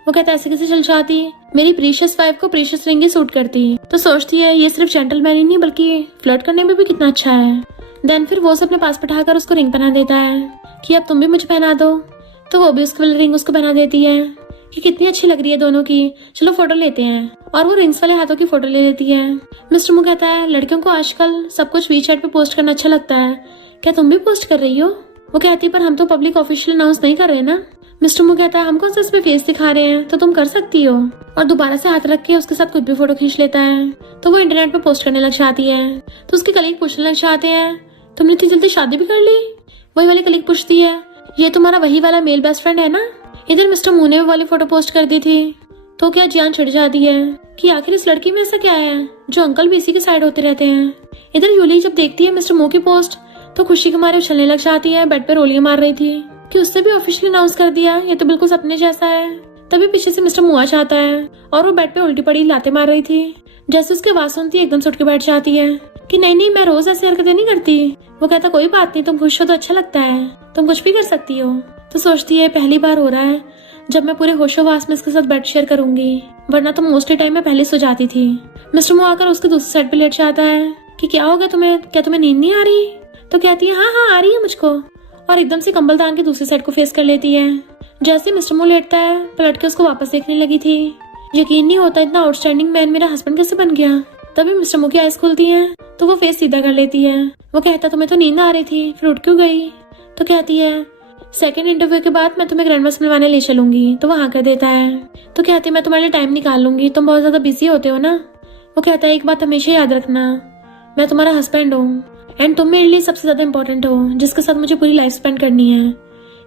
वो कहता ऐसे कैसे चल जाती, मेरी प्रीशियस वाइफ को प्रीशियस रिंग ही सूट करती। तो सोचती है ये सिर्फ जेंटलमैन ही नहीं बल्कि फ्लर्ट करने में भी कितना अच्छा है। देन फिर वो सब अपने पास बैठाकर उसको रिंग पहना देता है कि अब तुम भी मुझे पहना दो। तो वो भी उसकी रिंग उसको पहना देती है कि कितनी अच्छी लग रही है दोनों की, चलो फोटो लेते हैं। और वो रिंग्स वाले हाथों की फोटो ले लेती है। मिस्टर मो कहता है लड़कियों को आजकल सब कुछ वीचैट पे पोस्ट करना अच्छा लगता है, क्या तुम भी पोस्ट कर रही हो। वो कहती पर हम तो पब्लिक ऑफिशियल अनाउंस नहीं कर रहे ना। मिस्टर मो कहता है हम कौन सा इसमें फेस दिखा रहे हैं, तो तुम कर सकती हो। और दोबारा से हाथ रख के उसके साथ खुद भी फोटो खींच लेता है। तो वो इंटरनेट पे पोस्ट करने लग जाती है। तो उसके कलीग पूछने लग जाते हैं तुमने इतनी जल्दी शादी भी कर ली। वही वाली कलीग पूछती है ये तुम्हारा वही वाला मेल बेस्ट फ्रेंड है ना? इधर मिस्टर मू ने वाली फोटो पोस्ट कर दी थी तो क्या जियान चिढ़ जाती है कि आखिर इस लड़की में ऐसा क्या है जो अंकल भी इसी के साइड होते रहते हैं। इधर यूली जब देखती है मिस्टर मू की पोस्ट तो खुशी के मारे उछलने लग जाती है। बेड पे रोलियां मार रही थी कि उससे भी ऑफिशियली अनाउंस कर दिया, ये तो बिल्कुल सपने जैसा है। तभी पीछे से मिस्टर मू आ जाता है और वो बेड पे उल्टी पड़ी लाते मार रही थी। जैसे उसकी आवाज सुनती है एकदम से उठ के बैठ जाती है कि नहीं नहीं, मैं रोज ऐसी हरकतें नहीं करती। वो कहता कोई बात नहीं, तुम खुश हो तो अच्छा लगता है, तुम कुछ भी कर सकती हो। तो सोचती है पहली बार हो रहा है जब मैं पूरे होशोवास में इसके साथ बेड शेयर करूंगी, वरना तो मोस्टली टाइम मैं पहले सो जाती थी। मिस्टर मो आकर उसके दूसरी साइड पे लेट जाता है कि क्या हो गया तुम्हें, क्या तुम्हें नींद नहीं आ रही? तो कहती है हाँ हाँ आ रही है मुझको, और एकदम से कंबल तान के दूसरी साइड को फेस कर लेती है। जैसे मिस्टर मो लेटता है पलट के उसको वापस देखने लगी थी। यकीन नहीं होता इतना आउटस्टैंडिंग मैन मेरा हस्बैंड कैसे बन गया। तभी मिस्टर मो की आइज खुलती है तो वो फेस सीधा कर लेती है। वो कहता तुम्हें तो नींद आ रही थी, फिर उठ क्यों गई? तो कहती है सेकंड इंटरव्यू के बाद मैं तुम्हें ग्रैंड मास मिलवाने ले चलूंगी। तो वो हाँ कर देता है। तो कहती है मैं तुम्हारे लिए टाइम निकाल लूंगी, तुम बहुत ज्यादा बिजी होते हो ना। वो कहता है एक बात हमेशा याद रखना, मैं तुम्हारा हस्बैंड हूँ एंड तुम मेरे लिए सबसे ज्यादा इंपॉर्टेंट हो, जिसके साथ मुझे पूरी लाइफ स्पेंड करनी है,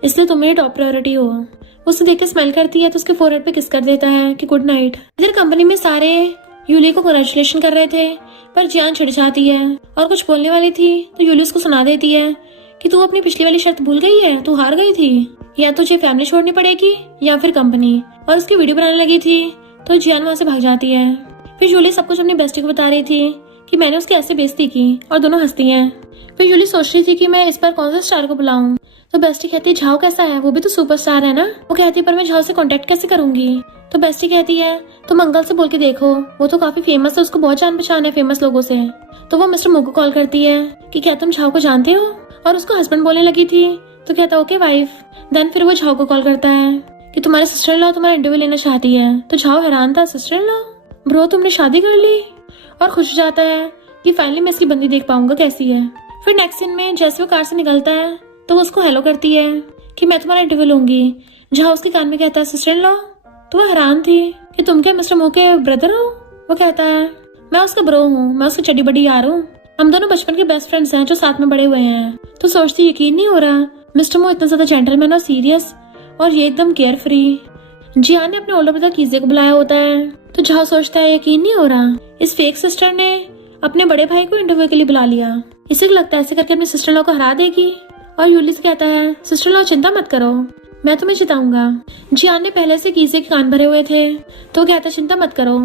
इसलिए तुम मेरी टॉप प्रायोरिटी हो। उसे देख के स्माइल करती है तो उसके फोरहेड पे किस कर देता है कि गुड नाइट। इधर कंपनी में सारे यूली को कांग्रेचुलेशन कर रहे थे पर जियान चिढ़ जाती है और कुछ बोलने वाली थी तो यूली उसको सुना देती है कि तू अपनी पिछली वाली शर्त भूल गई है, तू हार गई थी, या तुझे फैमिली छोड़नी पड़ेगी या फिर कंपनी। और उसकी वीडियो बनाने लगी थी तो जियान वहां से भाग जाती है। फिर यूली सब कुछ अपनी बेस्टी को बता रही थी कि मैंने उसकी ऐसे बेइज्जती की और दोनों हंसती हैं। फिर यूली सोच रही थी कि मैं इस बार कौन सा स्टार को बुलाऊं। तो बेस्टी कहती है झाओ कैसा है, वो भी तो सुपरस्टार है ना। वो कहती है पर मैं झाओ से कांटेक्ट कैसे करूंगी। तो बेस्टी कहती है तुम अंकल से बोल के देखो, वो तो काफी फेमस है, उसको बहुत जान पहचान है फेमस लोगों से। तो वो मिस्टर मू को कॉल करती है कि क्या तुम झाओ को जानते हो, और उसको हस्बैंड बोलने लगी थी तो कहता ओके वाइफ। देन फिर वो झाओ को कॉल करता है कि तुम्हारे सिस्टर इन लॉ तुम्हारा इंटरव्यू लेना चाहती है। तो झाओ हैरान था, सिस्टर इन लॉ ब्रो तुमने शादी कर ली, और खुश हो जाता है कि फाइनली मैं इसकी बंदी देख पाऊंगा कैसी है। फिर नेक्स्ट सीन में जैसे वो कार से निकलता है तो वो उसको हेलो करती है कि मैं तुम्हारा इंटरव्यू लूंगी। झाओ उसके कान में कहता है सिस्टर इन लॉ। तो वो हैरान थी कि तुम क्या मिस्टर मो के ब्रदर हो। वो कहता है मैं उसका ब्रो हूँ, मैं उसकी चड्डी बड़ी यार हूँ, हम दोनों बचपन के बेस्ट फ्रेंड्स हैं जो साथ में बड़े हुए हैं। तो सोचती यकीन नहीं हो रहा मिस्टर मो इतना ज्यादा जेंटलमैन और सीरियस, और ये एकदम केयर फ्री। जियान ने अपने ओल्डर ब्रदर कीजे को बुलाया होता है तो झाओ सोचता है यकीन नहीं हो रहा इस फेक सिस्टर ने अपने बड़े भाई को इंटरव्यू के लिए बुला लिया, इसे लगता है ऐसे करके अपने सिस्टर लॉ को हरा देगी। और यूली से कहता है सिस्टर लॉ चिंता मत करो, मैं तुम्हें जिताऊंगा। जियान ने पहले से कीजे के कान भरे हुए थे तो कहता चिंता मत करो,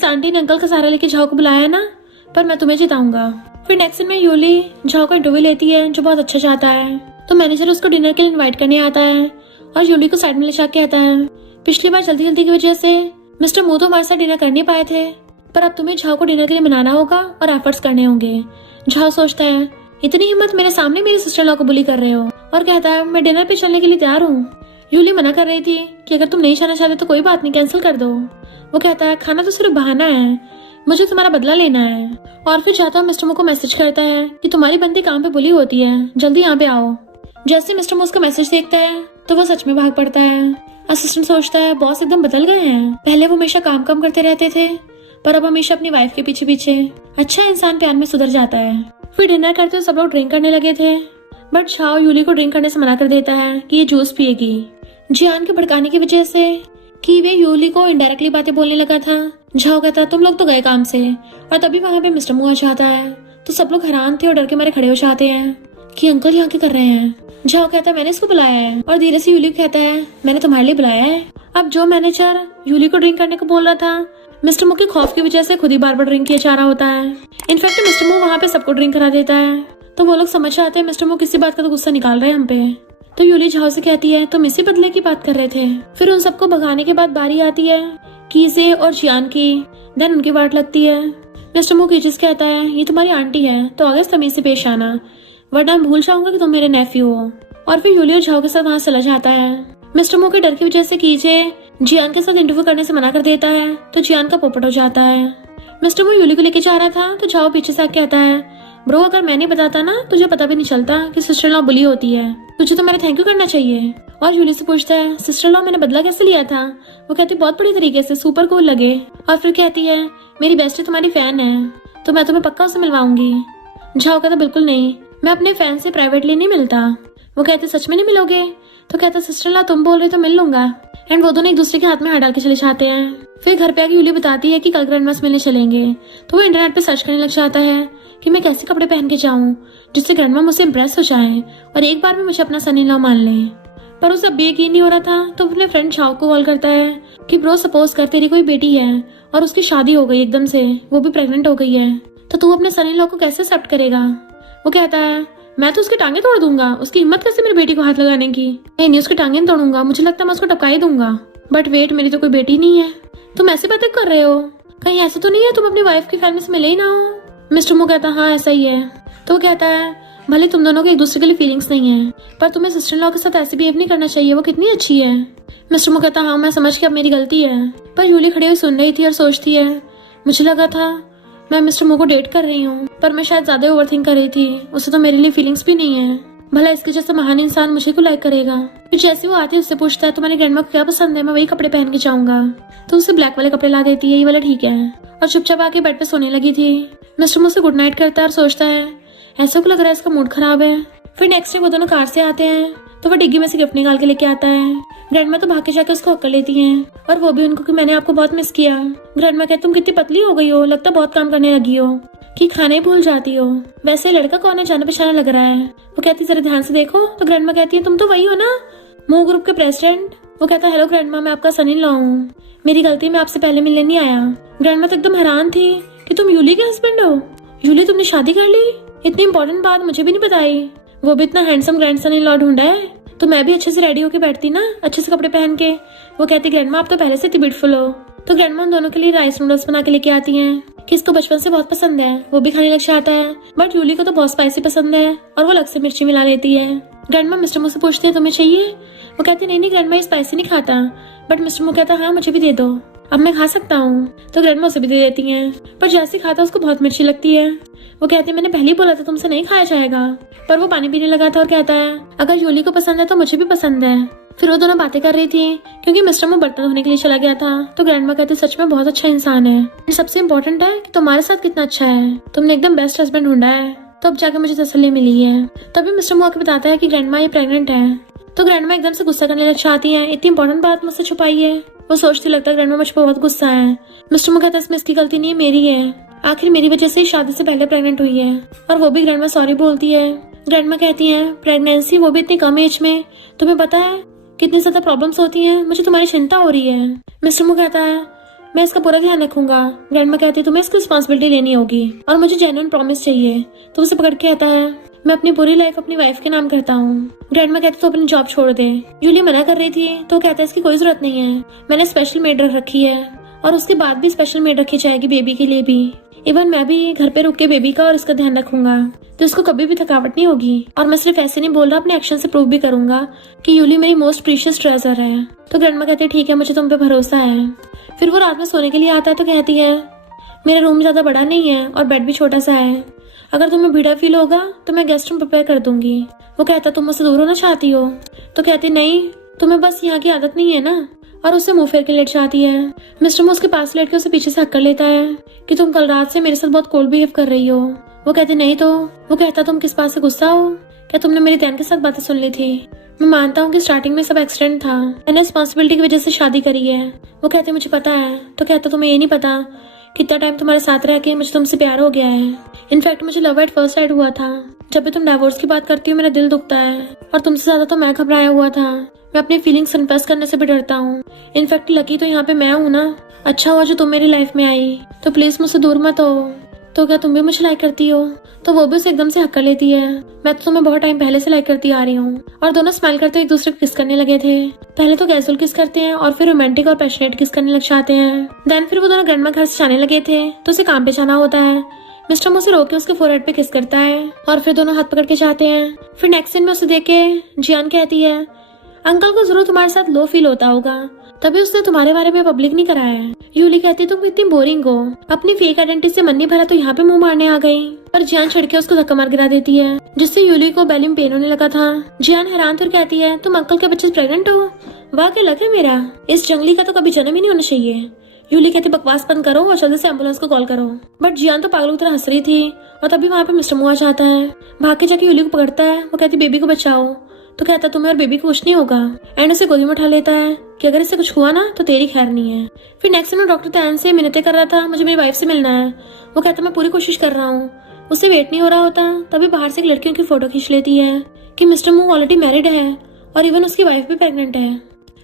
आंटी ने अंकल का सहारा लेके झाओ को बुलाया ना, पर मैं तुम्हें जिताऊंगा। फिर नेक्स्ट दिन में यूली झाओ का इंटरव्यू लेती है जो बहुत अच्छा जाता है। तो मैनेजर उसको डिनर के लिए इनवाइट करने आता है और यूली को साइड में ले जाके कहता है पिछली बार जल्दी जल्दी की वजह से मिस्टर मू तो हमारे साथ डिनर कर नहीं पाए थे, पर अब तुम्हें झाओ को डिनर के लिए मनाना होगा और एफर्ट्स करने होंगे। झाओ सोचता है इतनी हिम्मत, मेरे सामने मेरी सिस्टर लॉ को बुली कर रहे हो, और कहता है मैं डिनर पे चलने के लिए तैयार हूँ। यूली मना कर रही थी कि अगर तुम नहीं जाना चाहते तो कोई बात नहीं, कैंसिल कर दो। वो कहता है खाना तो सिर्फ बहाना है, मुझे तुम्हारा बदला लेना है। और फिर चाहता मिस्टर मो को मैसेज करता है कि तुम्हारी बंदी काम पे बुली होती है, जल्दी यहाँ पे आओ। जैसे मिस्टर मो उसका मैसेज देखता है तो वो सच में भाग पड़ता है। असिस्टेंट सोचता है बॉस एकदम बदल गए हैं, पहले वो हमेशा काम कम करते रहते थे पर अब हमेशा अपनी वाइफ के पीछे पीछे। अच्छा इंसान प्यार में सुधर जाता है। फिर डिनर करते हुए सब लोग ड्रिंक करने लगे थे बट झाओ यूली को ड्रिंक करने से मना कर देता है कि ये जूस पिएगी। जियान के भड़काने की वजह से कि वे यूली को इनडायरेक्टली बातें बोलने लगा था। झाओ कहता तुम लोग तो गए काम से, और तभी वहाँ पे मिस्टर मू आ जाता है तो सब लोग हैरान थे और डर के मारे खड़े हो जाते हैं कि अंकल यहाँ क्या कर रहे हैं। झाओ कहता है मैंने इसको बुलाया है, और धीरे से यूली कहता है मैंने तुम्हारे लिए बुलाया है। अब जो मैनेजर यूली को ड्रिंक करने को बोल रहा था, मिस्टर मू के खौफ की वजह से खुद ही बार बार ड्रिंक किया जा रहा होता है। इनफैक्ट मिस्टर मू वहाँ पे सबको ड्रिंक करा देता है तो वो लोग समझ जाते हैं मिस्टर मू किसी बात का तो गुस्सा निकाल रहे हैं हम पे। तो यूली झाओ से कहती है तुम इसी बदले की बात कर रहे थे। फिर उन सबको भगाने के बाद बारी आती है कीजे और जियान की। देन उनकी बात लगती है। मिस्टर मू कीजिस कहता है ये तुम्हारी आंटी है तो आगे तमीज से पेश आना, वरना मैं भूल जाऊंगा कि तुम मेरे नेफ्यू हो। और फिर यूली और झाओ के साथ वहाँ चला जाता है। मिस्टर मू के डर की वजह से कीजे जियान के साथ इंटरव्यू करने से मना कर देता है तो जियान का पोपट हो जाता है। मिस्टर मू यूली को लेके जा रहा था तो झाओ पीछे से कहता है ब्रो अगर मैं नहीं बताता ना तुझे पता भी नहीं चलता कि सिस्टर लॉ बुली होती है, तुझे तो मेरा थैंक यू करना चाहिए। और यूली से पूछता है सिस्टर लॉ मैंने बदला कैसे लिया था। वो कहती बहुत बड़ी तरीके से, सुपर कूल लगे। और फिर कहती है मेरी बेस्टी तुम्हारी फैन है तो मैं तुम्हें पक्का उससे मिलवाऊंगी। झाओ कहता बिल्कुल नहीं, मैं अपने फैन से प्राइवेटली नहीं मिलता। वो कहते सच में नहीं मिलोगे? तो कहता सिस्टर ला तुम बोल रहे तो मिल लूंगा। एंड वो दोनों एक दूसरे के हाथ में हाथ डाल के चले जाते हैं। फिर घर पे आके यूली बताती है कि कल ग्रैंडमा से मिलने चलेंगे। तो वो इंटरनेट पे सर्च करने लग जाता है कि मैं कैसे कपड़े पहन के जाऊं जिससे ग्रैंडमा मुझसे इम्प्रेस हो जाए और एक बार में मुझे अपना सन इन लॉ मान ले। पर उसे अब भी यकीन नहीं हो रहा था, तो अपने फ्रेंड शाओ को कॉल करता है कि ब्रो सपोज कर तेरी कोई बेटी है और उसकी शादी हो गई एकदम से, वो भी प्रेग्नेंट हो गई है, तो तू अपने सन इन लॉ को कैसे एक्सेप्ट करेगा? वो कहता है मैं तो उसकी टांगे तोड़ दूंगा, उसकी हिम्मत कैसे मेरी बेटी को हाथ लगाने की? नहीं उसकी टांगे तोड़ूंगा, मुझे लगता है मैं उसको टपका ही दूंगा। बट वेट, मेरी तो कोई बेटी नहीं है। तुम ऐसे बातें कर रहे हो? कहीं ऐसा तो नहीं है तुम अपनी वाइफ की फैमिली से मिले ही ना हो? मिस्टर मो कहता हाँ ऐसा ही है। तो वो कहता है भले तुम दोनों के एक दूसरे के लिए फीलिंग्स नहीं है, पर तुम्हें सिस्टर इन लॉ के साथ ऐसे बिहेव नहीं करना चाहिए, वो कितनी अच्छी है। मिस्टर मो कहता हाँ मैं समझ के अब मेरी गलती है। पर यूली खड़ी हुई सुन रही थी और सोचती है मुझे लगा था मैं मिस्टर मो को डेट कर रही हूँ, पर मैं शायद ज्यादा ओवरथिंक कर रही थी, उसे तो मेरे लिए फीलिंग्स भी नहीं है। भला इसके जैसा महान इंसान मुझे क्यों लाइक करेगा? फिर जैसे वो आती है उससे पूछता है तुम्हारी ग्रैंडमा को क्या पसंद है, मैं वही कपड़े पहन के जाऊंगा। तो उसे ब्लैक वाले कपड़े ला देती है, ये वाला ठीक है, और चुपचाप आके बेड पे सोने लगी थी। मिस्टर मुझसे गुड नाइट करता है और सोचता है ऐसा को लग रहा है इसका मूड खराब है। फिर नेक्स्ट डे वो दोनों कार से आते हैं, तो वो डिग्गी में से गिफ्ट निकाल के लेके आता है। ग्रैंडमा तो भाग के जाकर उसको हक कर लेती हैं, और वो भी उनको कि मैंने आपको बहुत मिस किया। ग्रैंडमा कहती तुम कितनी पतली हो गई हो, लगता बहुत काम करने लगी हो कि खाने ही भूल जाती हो। वैसे लड़का कौन है, जाने पहचाने लग रहा है। वो कहती जरा ध्यान से देखो। तो ग्रैंडमा कहती है तुम तो वही हो ना, मो ग्रुप के प्रेसिडेंट। वो कहता है हेलो ग्रैंडमा, मैं आपका सन इन लॉ हूँ, मेरी गलती में आपसे पहले मिलने नहीं आया। ग्रैंडमा तो एकदम हैरान थी कि तुम यूली के हस्बैंड हो? यूली तुमने शादी कर ली? इतनी इंपॉर्टेंट बात मुझे भी नहीं बताई। वो भी इतना handsome grand son in law ढूंढा है, तो मैं भी अच्छे से रेडी होके बैठती ना, अच्छे से कपड़े पहन के। वो कहती ग्रैंडमा आप तो पहले से इतनी ब्यूटीफुल हो। तो ग्रैंडमा उन दोनों के लिए राइस नूडल्स बना के लेके आती हैं कि इसको बचपन से बहुत पसंद है, वो भी खाने लग जाता है। बट यूली को तो बहुत स्पाइसी पसंद है और वो अलग से मिर्ची मिला लेती है। ग्रैंडमा मिस्टर मो से पूछती है तुम्हें चाहिए? वो कहती नहीं ग्रैंडमा ये स्पाइसी नहीं खाता। बट मिस्टर मो कहता हाँ मुझे भी दे दो, अब मैं खा सकता हूँ। तो ग्रैंडमा उसे भी दे देती है, पर जैसे खाता उसको बहुत मिर्ची लगती है। वो कहती है मैंने पहले ही बोला था तुमसे नहीं खाया जाएगा। पर वो पानी पीने लगा था और कहता है अगर यूली को पसंद है तो मुझे भी पसंद है। फिर वो दोनों बातें कर रही थी क्योंकि मिस्टर मो बर्तन धोने के लिए चला गया था। तो ग्रैंडमा कहती सच में बहुत अच्छा इंसान है, सबसे इम्पोर्टेंट है कि तुम्हारे साथ कितना अच्छा है, तुमने एकदम बेस्ट हस्बैंड ढूंढा है। तो अब जाके मुझे तसल्ली मिली है। तभी मिस्टर मो आके बताता है कि ग्रैंडमा ये प्रेग्नेंट है। तो ग्रैंडमा एकदम से गुस्सा करने लग जाती है, इतनी इंपॉर्टेंट बात मुझसे छुपाई है। वो सोचती लगता है ग्रैंडमा मुझ पर बहुत गुस्सा है। मिस्टर मो कहता है इसमें इसकी गलती नहीं, मेरी है, आखिर मेरी वजह से शादी से पहले प्रेग्नेंट हुई है। और वो भी ग्रैंडमा सॉरी बोलती है। ग्रैंडमा कहती है प्रेगनेंसी, वो भी इतनी कम एज में, तुम्हें पता है कितनी ज्यादा प्रॉब्लम्स होती हैं, मुझे तुम्हारी चिंता हो रही है। मिस्टर मो कहता है मैं इसका पूरा ध्यान रखूंगा। ग्रैंडमा कहती है तुम्हें इसकी रिस्पॉन्सिबिलिटी लेनी होगी और मुझे जेन्युइन प्रॉमिस चाहिए। तो उसे पकड़ के आता है मैं अपनी पूरी लाइफ अपनी वाइफ के नाम करता हूँ। ग्रैंडमा कहती तो अपनी जॉब छोड़ दे। यूली मना कर रही थी, तो कहता है इसकी कोई जरूरत नहीं है, मैंने स्पेशल मेड रख रखी है और उसके बाद भी स्पेशल मेड रखी जाएगी बेबी के लिए भी। इवन मैं भी घर पे रुक के बेबी का और इसका ध्यान रखूंगा, तो इसको कभी भी थकावट नहीं होगी। और मैं सिर्फ ऐसे नहीं बोल रहा, अपने एक्शन से प्रूव भी करूंगा कि यूली मेरी मोस्ट प्रीशियस ट्रेजर है। तो ग्रैंडमा कहती है ठीक है, मुझे तुम पे भरोसा है। फिर वो रात में सोने के लिए आता है, तो कहती है मेरा रूम ज्यादा बड़ा नहीं है और बेड भी छोटा सा है, अगर तुम्हें भीड़ा फील होगा तो मैं गेस्ट रूम प्रिपेयर कर दूंगी। वो कहता तुम मुझसे दूर होना चाहती हो? तो कहती नहीं, तुम्हें बस यहाँ की आदत नहीं है ना, और उससे मुंह फेर के लेट जाती है। मिस्टर मो उसके पास लेट के उसे पीछे से हक कर लेता है कि तुम कल रात से मेरे साथ बहुत कोल्ड बिहेव कर रही हो। वो कहती नहीं तो। वो कहता तुम किस बात से गुस्सा हो, क्या तुमने मेरी ध्यान के साथ बातें सुन ली थी? मैं मानता हूँ कि स्टार्टिंग में सब एक्सीडेंट था, मैंने रिस्पॉन्सिबिलिटी की वजह से शादी करी है। वो कहते मुझे पता है। तो कहता तुम्हें ये नहीं पता कितना टाइम तुम्हारे साथ रह के मुझे तुमसे प्यार हो गया है। इनफैक्ट मुझे लव एट फर्स्ट साइड हुआ था। जब भी तुम डाइवोर्स की बात करती हो मेरा दिल दुखता है, और तुमसे ज्यादा तो मैं घबराया हुआ था। मैं अपनी फीलिंग्स कन्फेस करने से भी डरता हूँ। इनफैक्ट लकी तो यहाँ पे मैं हूँ ना, अच्छा हुआ जो तुम मेरी लाइफ में आई, तो प्लीज मुझसे दूर मत हो। तो क्या तुम भी मुझे लाइक करती हो? तो वो भी उसे एकदम से हक कर लेती है, मैं तो तुम्हें बहुत टाइम पहले से लाइक करती आ रही हूँ। और दोनों स्माइल करते एक दूसरे को किस करने लगे थे। पहले तो कैजुअल किस करते हैं और फिर रोमांटिक और पैशनेट किस करने लग जाते हैं। देन फिर वो दोनों ग्रैंडमा घर से जाने लगे थे, तो उसे काम पे जाना होता है। मिस्टर मो से रोक के उसके फोरहेड पे किस करता है और फिर दोनों हाथ पकड़ के जाते हैं। फिर नेक्स्ट सीन में उसे देख के जियान कहती है अंकल को जरूर तुम्हारे साथ लो फील होता होगा, तभी उसने तुम्हारे बारे में पब्लिक नहीं कराया है। यूली कहती तुम कितनी बोरिंग हो, अपनी फेक आइडेंटिटी से मन नहीं भरा तो यहाँ पे मुंह मारने आ गई। पर जियान छिड़ के उसको धक्का मार गिरा देती है, जिससे यूली को बेली में पेन होने लगा था। जियान हैरान थी और कहती है तुम अंकल के बच्चे से प्रेग्नेंट हो? वाह क्या लग है मेरा, इस जंगली का तो कभी जन्म ही नहीं होना चाहिए। यूली कहती बकवास बंद करो और जल्दी से एम्बुलेंस को कॉल करो। बट जियान तो पागलों की तरह हंस रही थी, और तभी वहाँ पे मिस्टर मो आ जाता है। भाग के जाके यूली को पकड़ता है। वो कहती बेबी को बचाओ। तो कहता तुम्हें और बेबी को कुछ नहीं होगा, एंड उसे गोदी में उठा लेता है कि अगर इससे कुछ हुआ ना तो तेरी खैर नहीं है। फिर नेक्स्ट में डॉक्टर तैन से मिन्नतें कर रहा था, मुझे मेरी वाइफ से मिलना है। वो कहता मैं पूरी कोशिश कर रहा हूँ। उससे वेट नहीं हो रहा होता, तभी बाहर से एक लड़की उनकी फोटो खींच लेती है कि मिस्टर मू ऑलरेडी मैरिड है और इवन उसकी वाइफ भी प्रेग्नेंट है।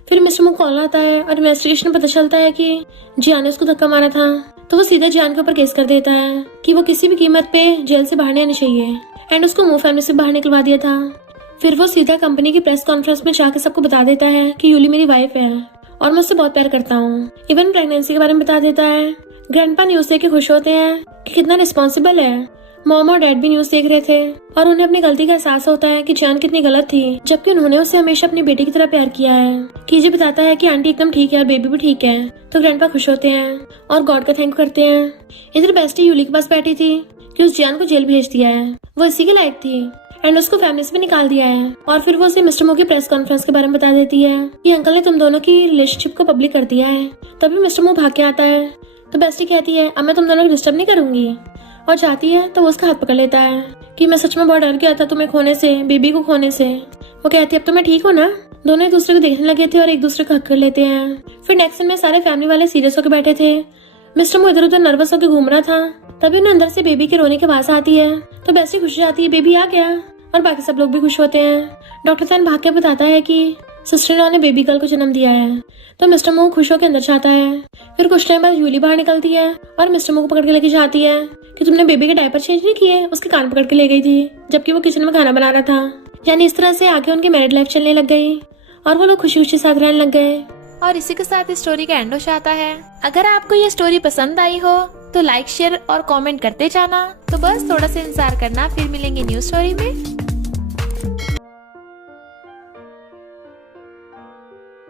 फिर मिस्टर मू कॉल आता है और इन्वेस्टिगेशन में पता चलता है कि जियान ने उसको धक्का मारा था, तो वो सीधा जियान के ऊपर केस कर देता है कि वो किसी भी कीमत पे जेल से बाहर नहीं आनी चाहिए, एंड उसको मू फैमिली से बाहर निकलवा दिया था। फिर वो सीधा कंपनी की प्रेस कॉन्फ्रेंस में जाके सबको बता देता है कि यूली मेरी वाइफ है और मैं उससे बहुत प्यार करता हूँ। इवन प्रेगनेंसी के बारे में बता देता है। ग्रैंडपा न्यूज देख के खुश होते हैं कि कितना रिस्पॉन्सिबल है। मॉम और डैड भी न्यूज देख रहे थे और उन्हें अपनी गलती का एहसास होता है कि जान कितनी गलत थी, जबकि उन्होंने उसे हमेशा अपनी बेटी की तरह प्यार किया है। कीजे बताता है कि आंटी एकदम ठीक है और बेबी भी ठीक है, तो ग्रैंडपा खुश होते हैं और गॉड का थैंक करते हैं। इधर बेस्टी यूली के पास बैठी थी कि उस जान को जेल भेज दिया है, वो इसी के लायक थी, एंड उसको फैमिली से भी निकाल दिया है। और फिर वो उसे मिस्टर मो की प्रेस कॉन्फ्रेंस के बारे में बता देती है कि अंकल ने तुम दोनों की रिलेशनशिप को पब्लिक कर दिया है। तभी मिस्टर मो भाग के आता है, तो बेस्टी कहती है अब मैं तुम दोनों को डिस्टर्ब नहीं करूंगी, और जाती है तो वो उसका हाथ पकड़ लेता है कि मैं सच में बहुत डर गया था तुम्हें खोने से, बेबी को खोने से। वो कहती है अब तो मैं ठीक हूँ ना। दोनों एक दूसरे को देखने लगे थे और एक दूसरे को हक कर लेते हैं। फिर नेक्स्ट में सारे फैमिली वाले सीरियस होकर बैठे थे। मिस्टर मो इधर उधर नर्वस होकर घूम रहा था, तभी उन्हें अंदर से बेबी के रोने की आवाज आती है, तो बेस्टी खुश हो जाती है बेबी आ गया, और बाकी सब लोग भी खुश होते हैं। डॉक्टर तैन भाग के बताता है कि सिस्टर इन लॉ ने बेबी गर्ल को जन्म दिया है, तो मिस्टर मो खुश होकर अंदर जाता है। फिर कुछ टाइम बाद यूली बाहर निकलती है और मिस्टर मो को पकड़ के लेके जाती है कि तुमने बेबी के डायपर चेंज नहीं किए, उसके कान पकड़ के ले गई थी जबकि वो किचन में खाना बना रहा था। यानी इस तरह से आगे उनकी मैरिड लाइफ चलने लग गई और वो लोग खुशी खुशी साथ रहने लग गए। और इसी के साथ इस स्टोरी का एंड हो जाता है। अगर आपको ये स्टोरी पसंद आई हो तो लाइक शेयर और कमेंट करते जाना। तो बस थोड़ा सा इंतजार करना, फिर मिलेंगे न्यू स्टोरी में।